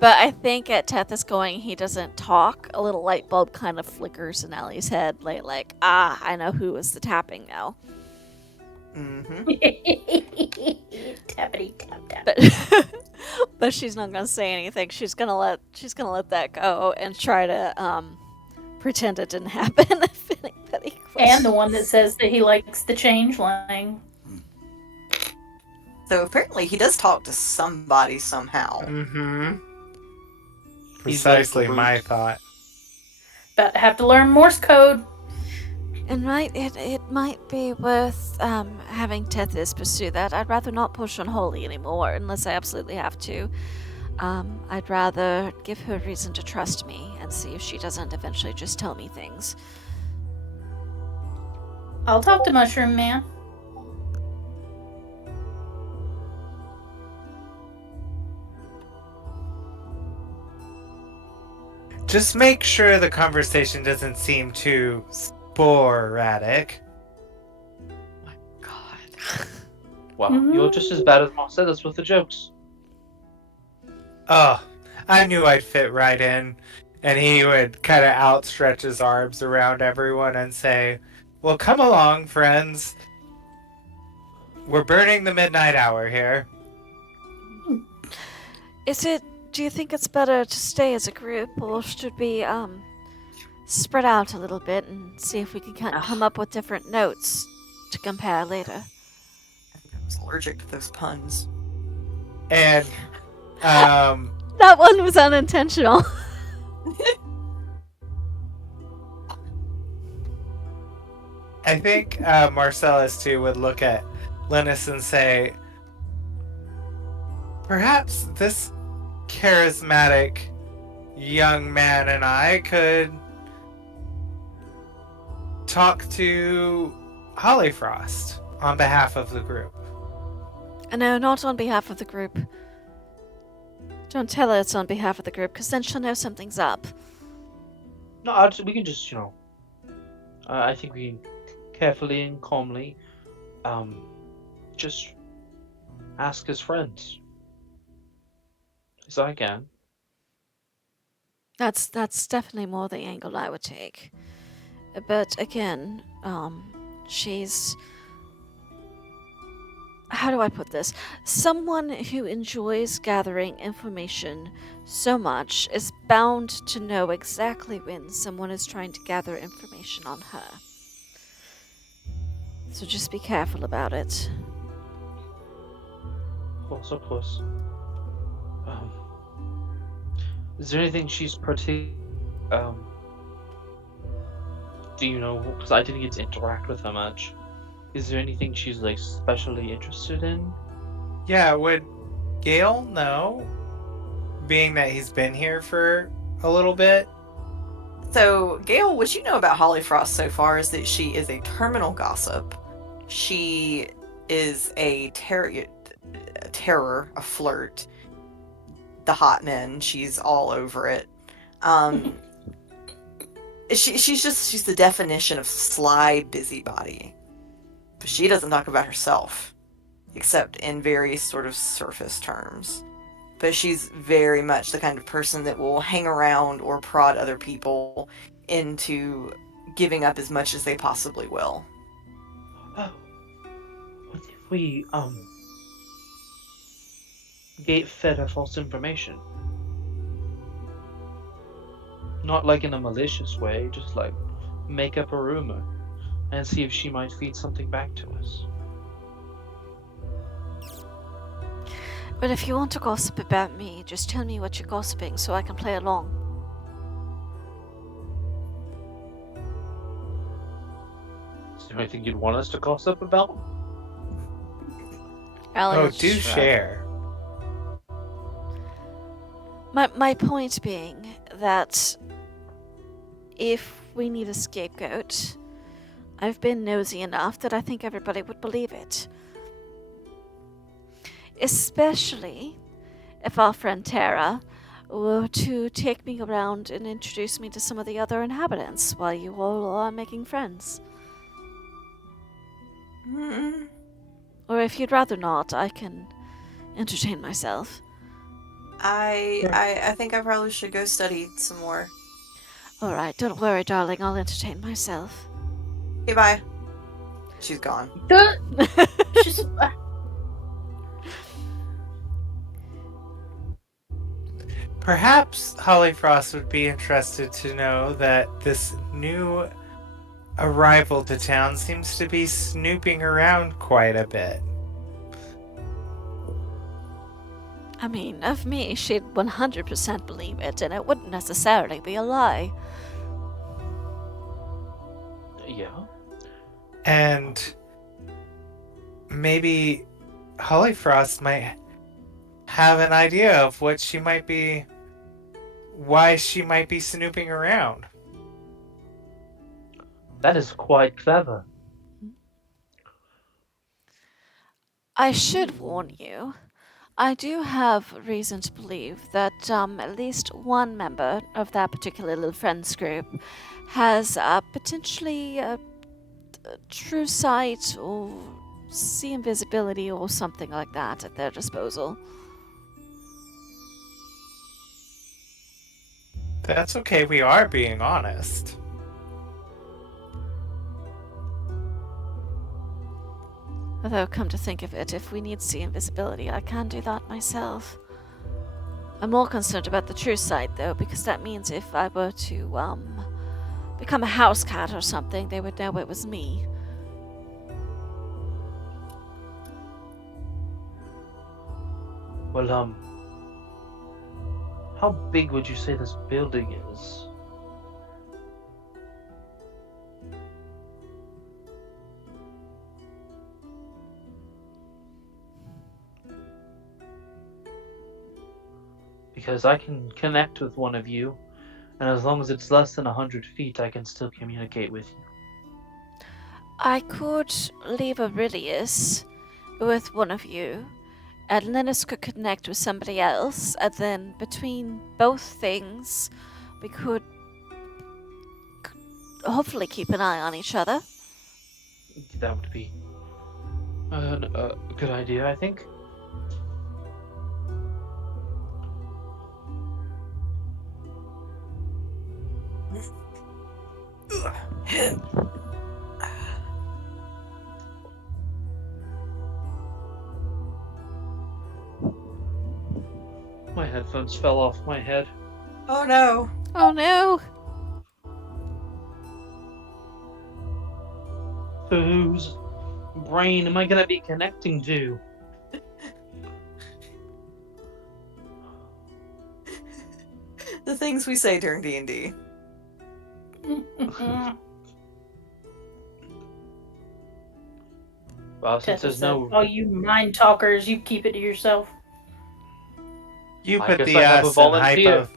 But I think at Tethys going, he doesn't talk. A little light bulb kind of flickers in Allie's head, like, I know who was the tapping now. Mm-hmm. Tappity tap tap. But she's not gonna say anything. She's gonna let that go and try to pretend it didn't happen. If anybody questions. And the one that says that he likes the changeling. So apparently he does talk to somebody somehow. Mm-hmm. He's like Precisely Groot. my thought. About to have to learn Morse code. It might be worth having Tethys pursue that. I'd rather not push on Holy anymore unless I absolutely have to. I'd rather give her reason to trust me and see if she doesn't eventually just tell me things. I'll talk to Mushroom Man. Just make sure the conversation doesn't seem too sporadic. God. Well, Mhm. you're just as bad as Marcellus with the jokes. Oh, I knew I'd fit right in. And he would kind of outstretch his arms around everyone and say, well, come along, friends. We're burning the midnight hour here. Do you think it's better to stay as a group, or should we spread out a little bit and see if we can come up with different notes to compare later? I think I was allergic to those puns. And That one was unintentional. I think Marcellus, too, would look at Linus and say, perhaps this charismatic young man and I could talk to Hollyfrost on behalf of the group. No, not on behalf of the group. Don't tell her it's on behalf of the group, because then she'll know something's up. No, we can just, I think we can carefully and calmly, just ask his friends. as I can. That's definitely more the angle I would take. But again, she's, how do I put this? Someone who enjoys gathering information so much is bound to know exactly when someone is trying to gather information on her. So just be careful about it. Of course. Um, is there anything she's um, do you know? Because I didn't get to interact with her much. Is there anything she's like specially interested in? Yeah, would Gale know, being that he's been here for a little bit? So, Gail, what you know about Hollyfrost so far is that she is a terminal gossip. She is a terror, a flirt, the hot men. She's all over it. She's the definition of sly busybody. But she doesn't talk about herself, except in very sort of surface terms. But she's very much the kind of person that will hang around or prod other people into giving up as much as they possibly will. Oh, what if we fed her false information? Not like in a malicious way, just like make up a rumor and see if she might feed something back to us. But if you want to gossip about me, just tell me what you're gossiping so I can play along. Is there anything you'd want us to gossip about? Oh, do share. My point being that if we need a scapegoat, I've been nosy enough that I think everybody would believe it. Especially if our friend Tara were to take me around and introduce me to some of the other inhabitants while you all are making friends. Mm. Or if you'd rather not, I can entertain myself. I think I probably should go study some more. Alright, don't worry, darling, I'll entertain myself. Okay, bye. She's gone. She's. Perhaps Hollyfrost would be interested to know that this new arrival to town seems to be snooping around quite a bit. I mean, of me, she'd 100% believe it, and it wouldn't necessarily be a lie. Yeah. And maybe Hollyfrost might have an idea of what she might be, why she might be snooping around. That is quite clever. I should warn you, I do have reason to believe that at least one member of that particular little friends group has potentially a true sight or see invisibility or something like that at their disposal. That's okay, we are being honest. Although, come to think of it, if we need see invisibility, I can do that myself. I'm more concerned about the true sight, though, because that means if I were to become a house cat or something, they would know it was me. Well, how big would you say this building is? Because I can connect with one of you, and as long as it's less than 100 feet, I can still communicate with you. I could leave Aurelius with one of you, and Linus could connect with somebody else, and then between both things, we could hopefully keep an eye on each other. That would be a good idea, I think. My headphones fell off my head. Oh no. Oh no! Whose brain am I gonna be connecting to? The things we say during D&D. Well, since Tessa there's said, no, "Oh, you mind talkers, you keep it to yourself." You I put guess the I have a S in volunteer.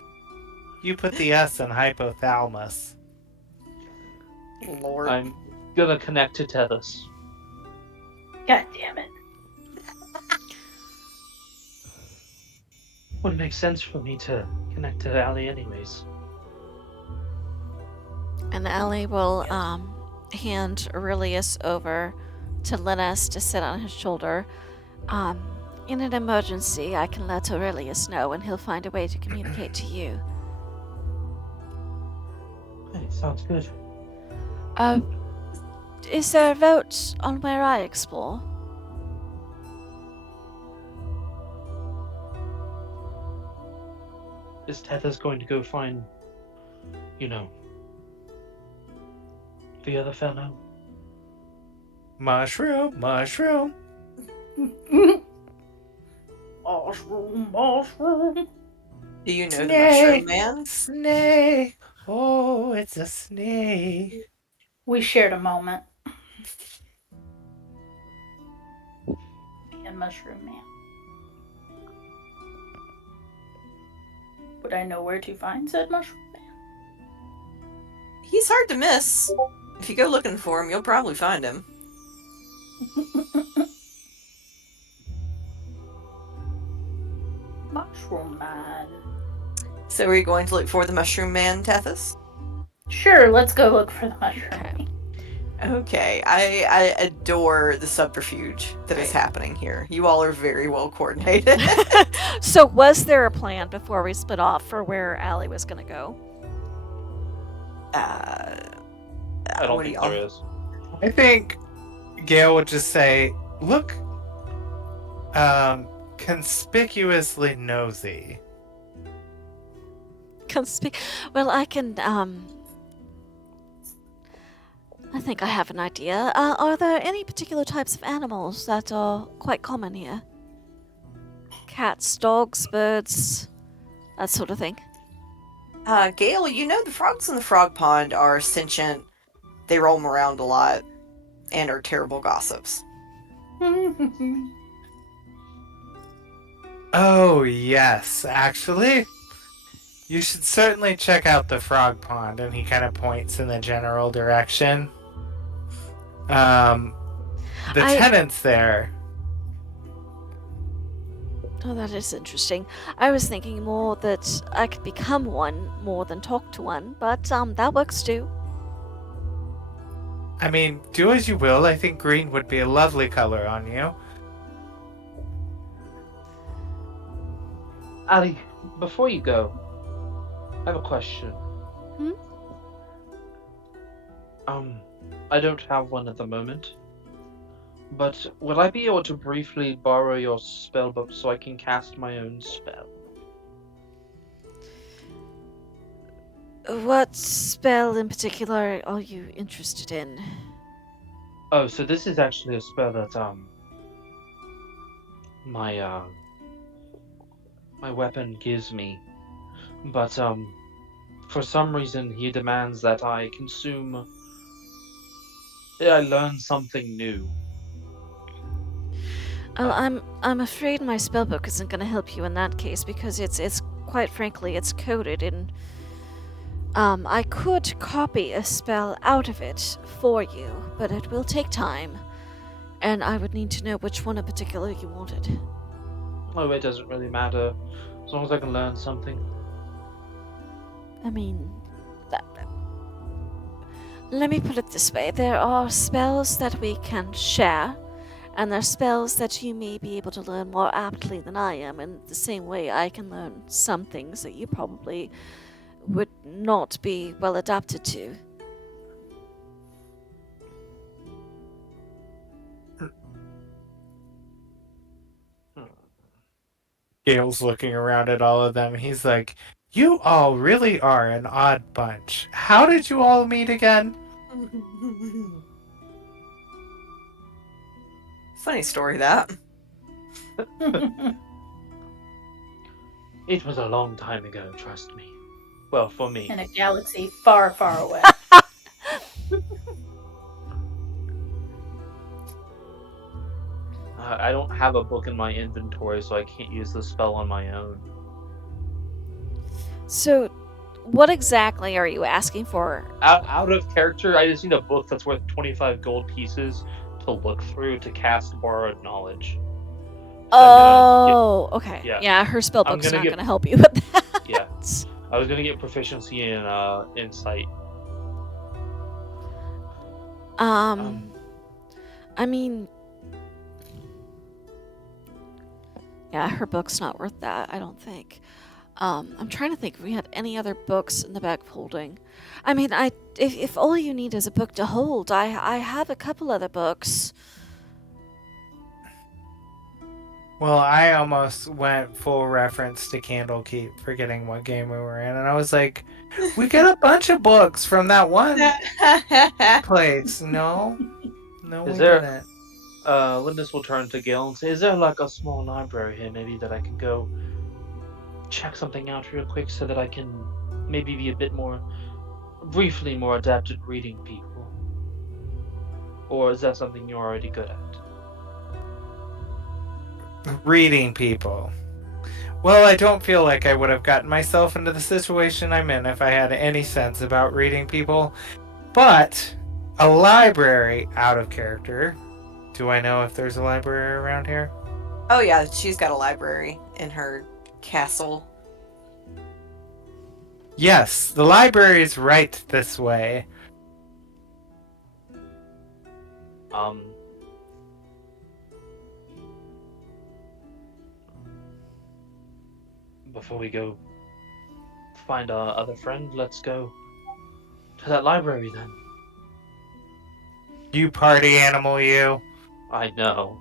You put the S in hypothalamus. Lord. I'm gonna connect to Tethys. God damn it. Would make sense for me to connect to Allie anyways. And Allie will hand Aurelius over to Linus to sit on his shoulder. In an emergency, I can let Aurelius know, and he'll find a way to communicate to you. Hey, sounds good. Is there a vote on where I explore? Is Tethys going to go find, the other fellow? Mushroom, mushroom. Mushroom, mushroom. Do you know the Snake. Mushroom Man? Snake. Oh, it's a snake. We shared a moment. And Mushroom Man. Would I know where to find said Mushroom Man? He's hard to miss. If you go looking for him, you'll probably find him. Mushroom Man. So are you going to look for the Mushroom Man, Tethys? Sure, let's go look for the Mushroom Man. Okay, I adore the subterfuge that is Right. happening here. You all are very well coordinated. So, was there a plan before we split off for where Allie was going to go? I don't what do think y'all- there is. I think Gail would just say, look, conspicuously nosy. Well, I can, I think I have an idea. Are there any particular types of animals that are quite common here? Cats, dogs, birds, that sort of thing. Gail, you know the frogs in the frog pond are sentient. They roam around a lot and are terrible gossips. Oh, yes, actually. You should certainly check out the frog pond. And he kind of points in the general direction. The tenants there. Oh, that is interesting. I was thinking more that I could become one more than talk to one, but that works too. I mean, do as you will. I think green would be a lovely color on you. Allie, before you go, I have a question. I don't have one at the moment, but would I be able to briefly borrow your spellbook so I can cast my own spell? What spell in particular are you interested in? Oh, so this is actually a spell that my weapon gives me, but for some reason he demands that I learn something new. Well, I'm afraid my spellbook isn't going to help you in that case because it's quite frankly it's coded in. I could copy a spell out of it for you, but it will take time, and I would need to know which one in particular you wanted. Oh, it doesn't really matter as long as I can learn something. I mean, let me put it this way. There are spells that we can share, and there are spells that you may be able to learn more aptly than I am, in the same way I can learn some things that you probably would not be well adapted to. Gale's looking around at all of them. He's like, "You all really are an odd bunch. How did you all meet again?" Funny story, that. It was a long time ago, trust me. Well, for me. In a galaxy far, far away. I don't have a book in my inventory, so I can't use the spell on my own. So, what exactly are you asking for? Out of character, I just need a book that's worth 25 gold pieces to look through to cast Borrowed Knowledge. So Oh, okay. yeah. Yeah, her spell I'm book's gonna not get- going to help you with that. Yeah. I was gonna get proficiency in insight. I mean, yeah, her book's not worth that, I don't think. I'm trying to think if we had any other books in the back holding. I mean, if all you need is a book to hold, I have a couple other books. Well, I almost went full reference to Candlekeep, forgetting what game we were in, and I was like, "We got a bunch of books from that one place." No, we Is there- didn't. Lindis will turn to Gale and say, "Is there like a small library here, maybe that I can go check something out real quick, so that I can maybe be a bit more, briefly more adept at reading people? Or is that something you're already good at?" Reading people. Well, I don't feel like I would have gotten myself into the situation I'm in if I had any sense about reading people. But a library, out of character. Do I know if there's a library around here? Oh yeah, she's got a library in her castle. Yes, the library is right this way. Before we go find our other friend, let's go to that library then. You party animal, you. I know.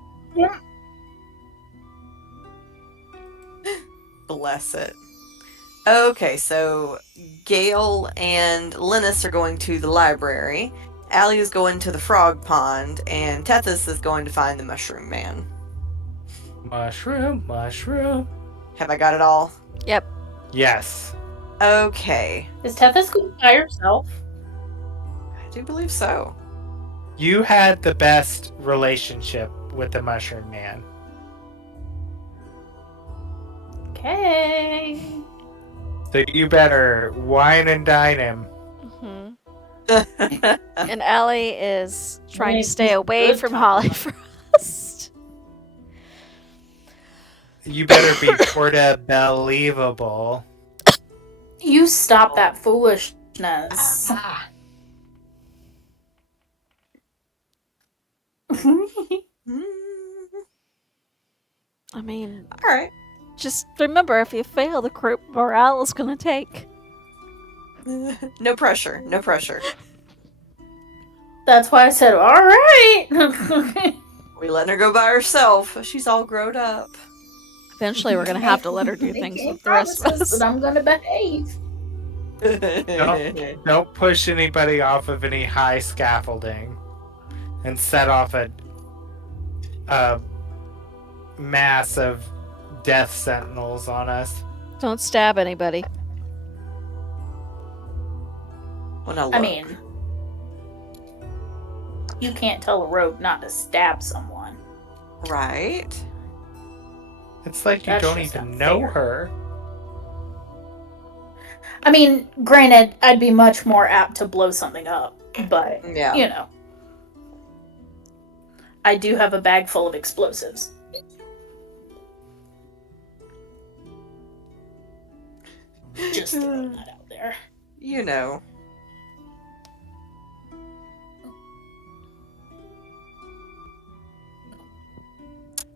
Bless it. Okay, so Gale and Linus are going to the library. Allie is going to the frog pond, and Tethys is going to find the mushroom man. Mushroom. Have I got it all? Yep. Yes. Okay. Is Tethys going by herself? I do believe so. You had the best relationship with the mushroom man. Okay. So you better wine and dine him. Hmm. And Allie is trying to stay away Good from time. Hollyfrost. You better be porta-believable. You stop that foolishness. I mean, Alright. just remember, if you fail, the group morale is going to take. No pressure. No pressure. That's why I said, all right. We letting her go by herself. She's all grown up. Eventually, we're going to have to let her do things with the rest of us. But I'm going to behave. Don't push anybody off of any high scaffolding and set off a mass of death sentinels on us. Don't stab anybody. Well, now I look. mean, you can't tell a rogue not to stab someone. Right? It's like you That's don't just even not know fair. her. I mean, granted, I'd be much more apt to blow something up, but, Yeah. you know. I do have a bag full of explosives. Just throwing that out there. You know.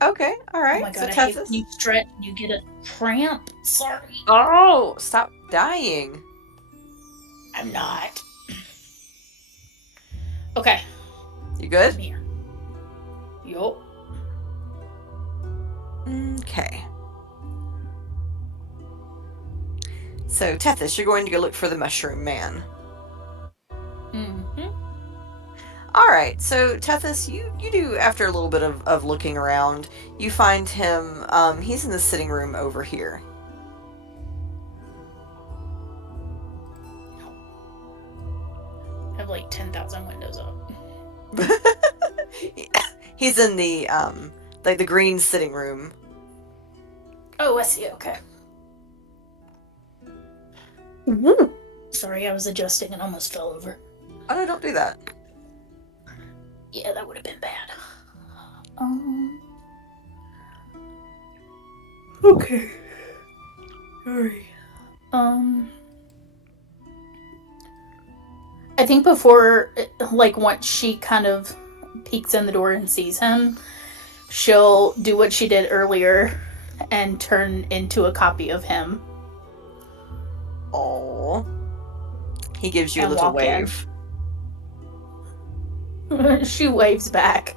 Okay, alright. Oh my So god, I hate Tethys. when you stretch and you get a cramp. Sorry. Oh, stop dying. I'm not. Okay, You good? come here. Yup. Okay. So, Tethys, you're going to go look for the Mushroom Man. Mm-hmm. Alright, so Tethys, you do, after a little bit of looking around, you find him, he's in the sitting room over here. I have like 10,000 windows up. He's in the green sitting room. Oh, I see. Okay. Woo! Sorry, I was adjusting and almost fell over. Oh no, don't do that. Yeah, that would have been bad. Okay. Sorry. I think before, like, once she kind of peeks in the door and sees him, she'll do what she did earlier and turn into a copy of him. Oh, he gives you a And little walk in. wave. She waves back.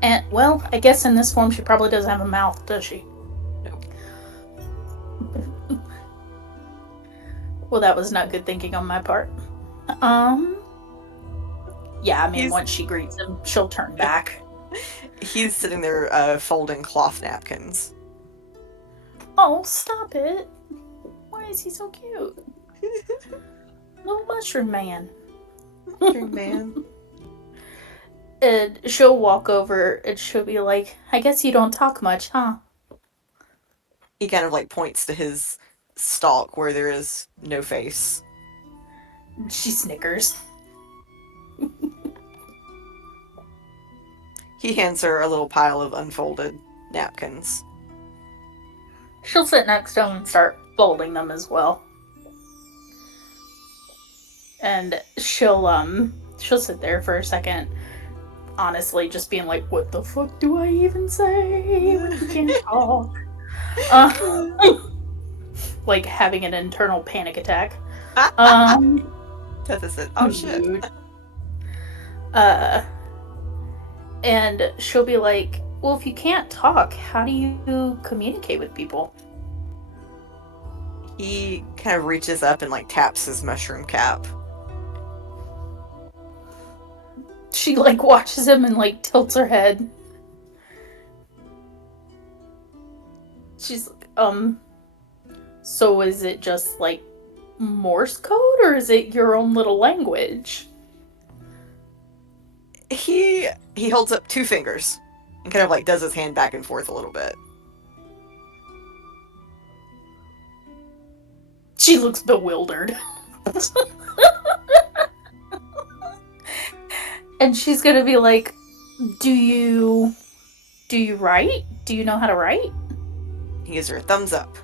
And, well, I guess in this form she probably doesn't have a mouth, does she? Nope. Well, that was not good thinking on my part. Yeah, I mean, once she greets him, she'll turn back. He's sitting there folding cloth napkins. Oh, stop it. Why is he so cute? Little mushroom man. Mushroom man. And she'll walk over and she'll be like, I guess you don't talk much, huh? He kind of like points to his stalk where there is no face. She snickers. He hands her a little pile of unfolded napkins. She'll sit next to him and start folding them as well. And she'll sit there for a second, honestly, just being like, what the fuck do I even say when you can't talk? Like having an internal panic attack. Tethys, oh shit. Dude. And she'll be like, well, if you can't talk, how do you communicate with people? He kind of reaches up and like taps his mushroom cap. She like watches him and like tilts her head. She's like, so is it just like Morse code or is it your own little language? He holds up 2 fingers and kind of like does his hand back and forth a little bit. She looks bewildered. And she's gonna be like, do you write? Do you know how to write? He gives her a thumbs up.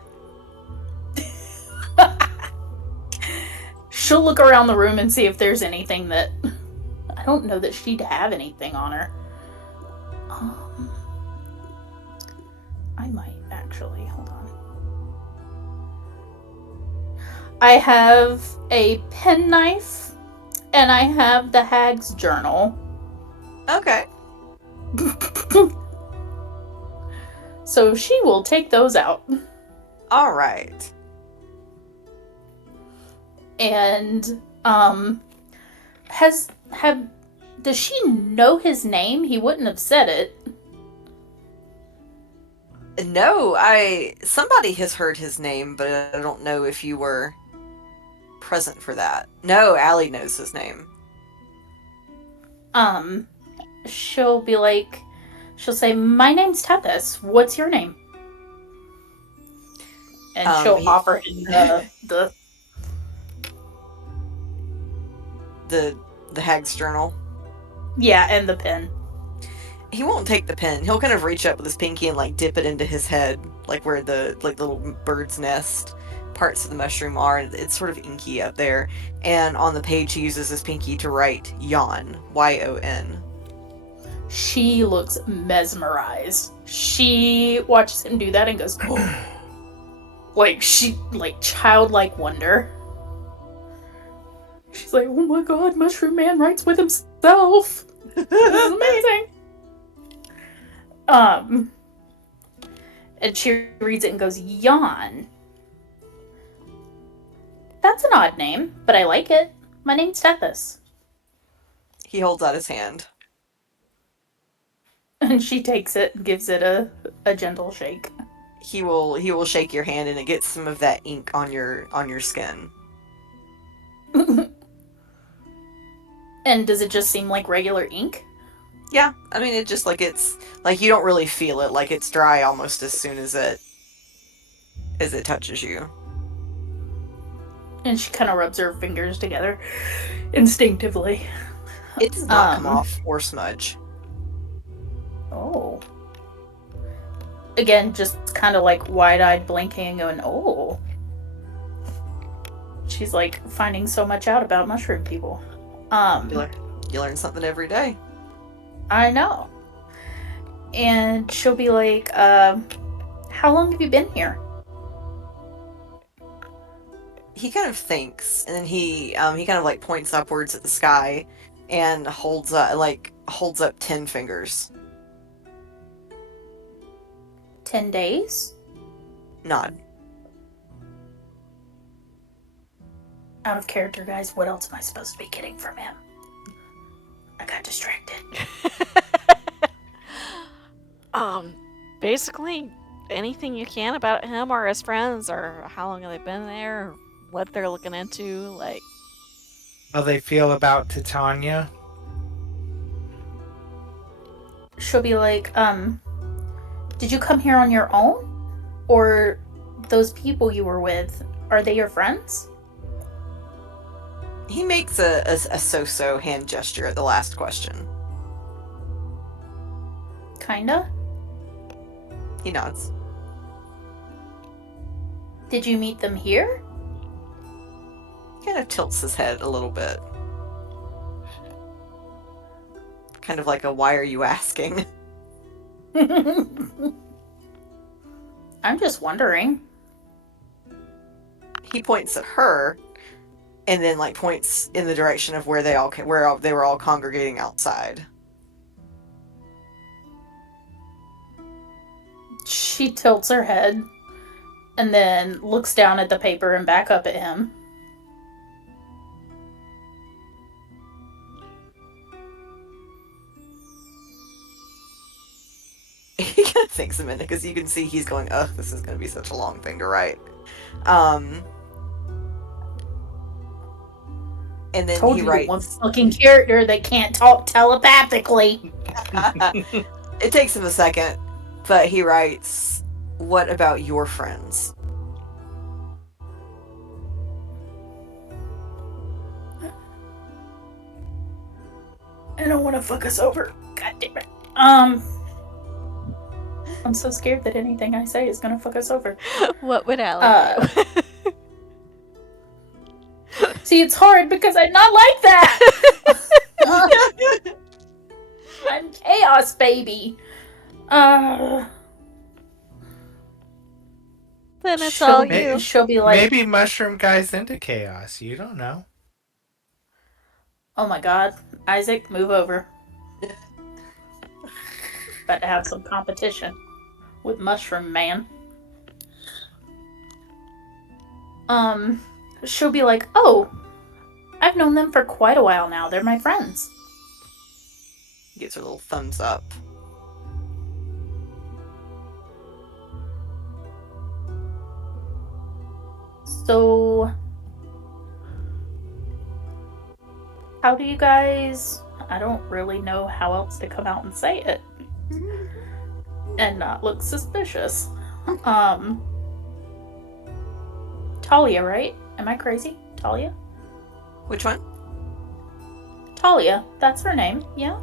She'll look around the room and see if there's anything that... I don't know that she'd have anything on her. I might, actually. Hold on. I have a penknife, and I have the Hag's Journal. Okay. So she will take those out. All right. And, does she know his name? He wouldn't have said it. No, somebody has heard his name, but I don't know if you were present for that. No, Allie knows his name. She'll be like, she'll say, my name's Tethys. What's your name? And she'll offer him the Hag's Journal. Yeah, and the pen. He won't take the pen. He'll kind of reach up with his pinky and like dip it into his head, like where the little bird's nest parts of the mushroom are. It's sort of inky up there. And on the page, he uses his pinky to write Yon, Y-O-N. She looks mesmerized. She watches him do that and goes, oh. Like childlike wonder. She's like, oh my god, Mushroom Man writes with himself. This is amazing. And she reads it and goes, Yawn. That's an odd name, but I like it. My name's Tethys. He holds out his hand. And she takes it and gives it a gentle shake. He will shake your hand, and it gets some of that ink on your skin. And does it just seem like regular ink? Yeah, I mean, it just like it's like you don't really feel it. Like it's dry almost as soon as it touches you. And she kind of rubs her fingers together instinctively. It does not come off or smudge. Oh. Again, just kind of like wide-eyed blinking and oh. She's like finding so much out about mushroom people. You learn something every day. I know. And she'll be like, how long have you been here? He kind of thinks, and then he kind of like points upwards at the sky, and holds up 10 fingers. 10 days? Nod. Out of character, guys. What else am I supposed to be getting from him? I got distracted. Basically, anything you can about him or his friends, or how long have they been there, or what they're looking into, like. How they feel about Titania? She'll be like, did you come here on your own? Or those people you were with, are they your friends? He makes a so-so hand gesture at the last question. Kinda. He nods. Did you meet them here? He kind of tilts his head a little bit. Kind of like a why are you asking? I'm just wondering. He points at her, and then like points in the direction of where they were all congregating outside. She tilts her head and then looks down at the paper and back up at him. He kind of thinks a minute because you can see he's going, ugh, this is going to be such a long thing to write. And then Told he you writes one fucking character that can't talk telepathically. It takes him a second, but he writes, what about your friends? I don't want to fuck us over. God damn it. I'm so scared that anything I say is gonna fuck us over. What would Allie do? See, it's hard because I'm not like that. I'm chaos, baby. Then it's all you. She'll be like, Maybe Mushroom Guy's into chaos. You don't know. oh my god, Isaac, move over. About to have some competition with Mushroom Man. She'll be like, oh, I've known them for quite a while now. They're my friends. He gives her a little thumbs up. So, how do you guys... I don't really know how else to come out and say it. And not look suspicious. Talia, right? Am I crazy? Talia? Which one? Talia, that's her name, yeah?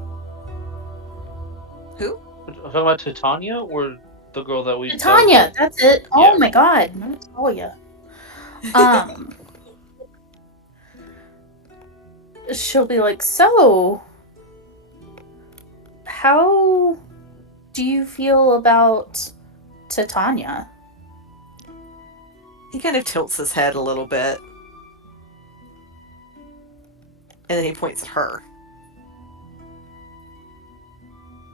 Who? Talking about Titania or the girl that we... Titania, that's it. Oh Yeah. my god, not Talia. She'll be like, so, how do you feel about Titania? He kind of tilts his head a little bit. And then he points at her.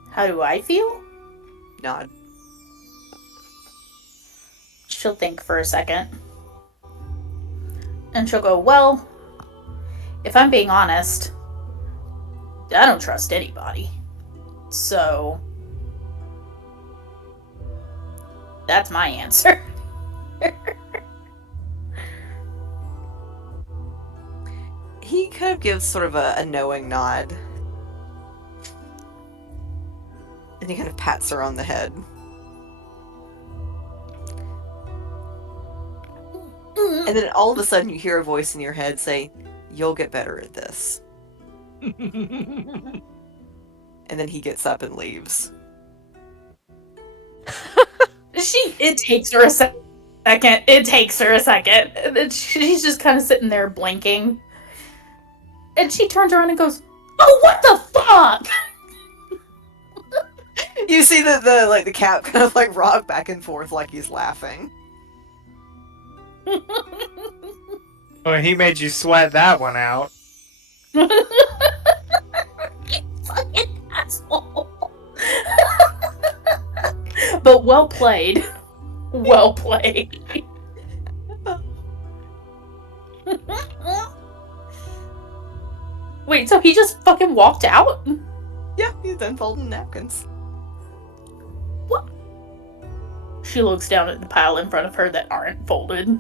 How do I feel? Nod. she'll think for a second. And she'll go, well, if I'm being honest, I don't trust anybody. So, that's my answer. He kind of gives sort of a knowing nod. And he kind of pats her on the head. And then all of a sudden you hear a voice in your head say, "You'll get better at this." And then he gets up and leaves. It takes her a second. It takes her a second. And then she's just kind of sitting there blinking. And she turns around and goes, "Oh, what the fuck?" You see the cap kind of like rock back and forth like he's laughing. Oh, he made you sweat that one out. Fucking asshole. But well played. Well played. Wait, so he just fucking walked out? Yeah, he's done folding napkins. What? She looks down at the pile in front of her that aren't folded.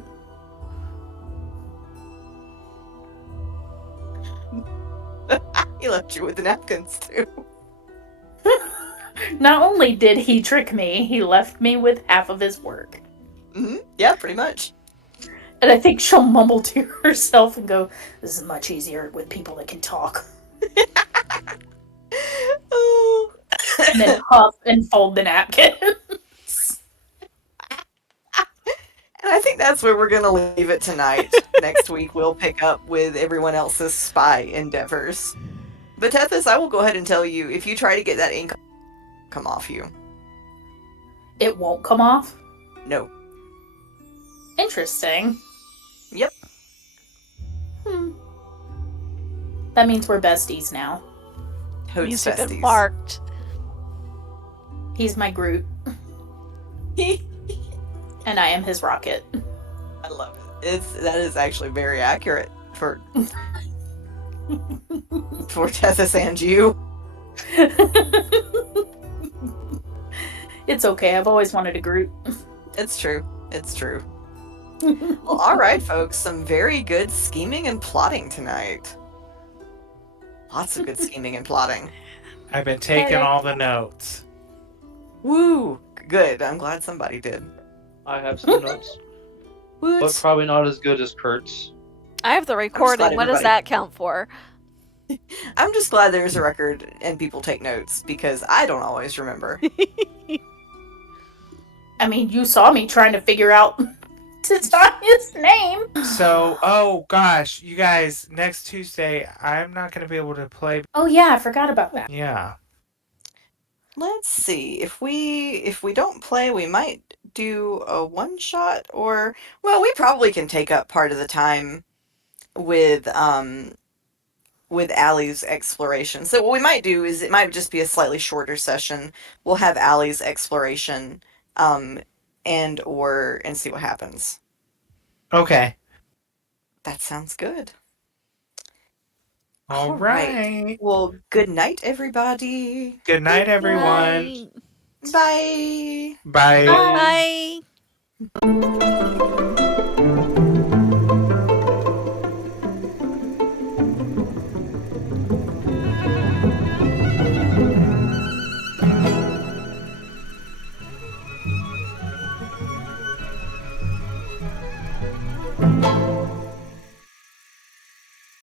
He left you with the napkins too. Not only did he trick me, he left me with half of his work. Mm-hmm. Yeah, pretty much. And I think she'll mumble to herself and go, "This is much easier with people that can talk." Oh. And then huff and fold the napkin. And I think that's where we're going to leave it tonight. Next week, we'll pick up with everyone else's spy endeavors. But Tethys, I will go ahead and tell you, if you try to get that ink come off you. It won't come off? No. Interesting. Yep. That means we're besties now. Toad's He's been besties. marked. He's my Groot, and I am his Rocket. I love it. That is actually very accurate for Tethys and you. It's okay, I've always wanted a Groot. It's true. It's true. Well, all right, folks. Some very good scheming and plotting tonight. Lots of good scheming and plotting. I've been taking all the notes. Woo! Good. I'm glad somebody did. I have some notes, but Woot. probably not as good as Kurt's. I have the recording. What does everybody- that count for? I'm just glad there's a record and people take notes because I don't always remember. I mean, you saw me trying to figure out Titania's name. So, oh gosh, you guys, next Tuesday, I'm not going to be able to play. Oh yeah, I forgot about that. Yeah. Let's see. If we don't play, we might do a one shot, or well, we probably can take up part of the time with Allie's exploration. So what we might do is it might just be a slightly shorter session. We'll have Allie's exploration and see what happens. Okay. That sounds good. All All right. right. Well, good night, everybody. Good night, everyone. Bye. Bye. Bye. Bye.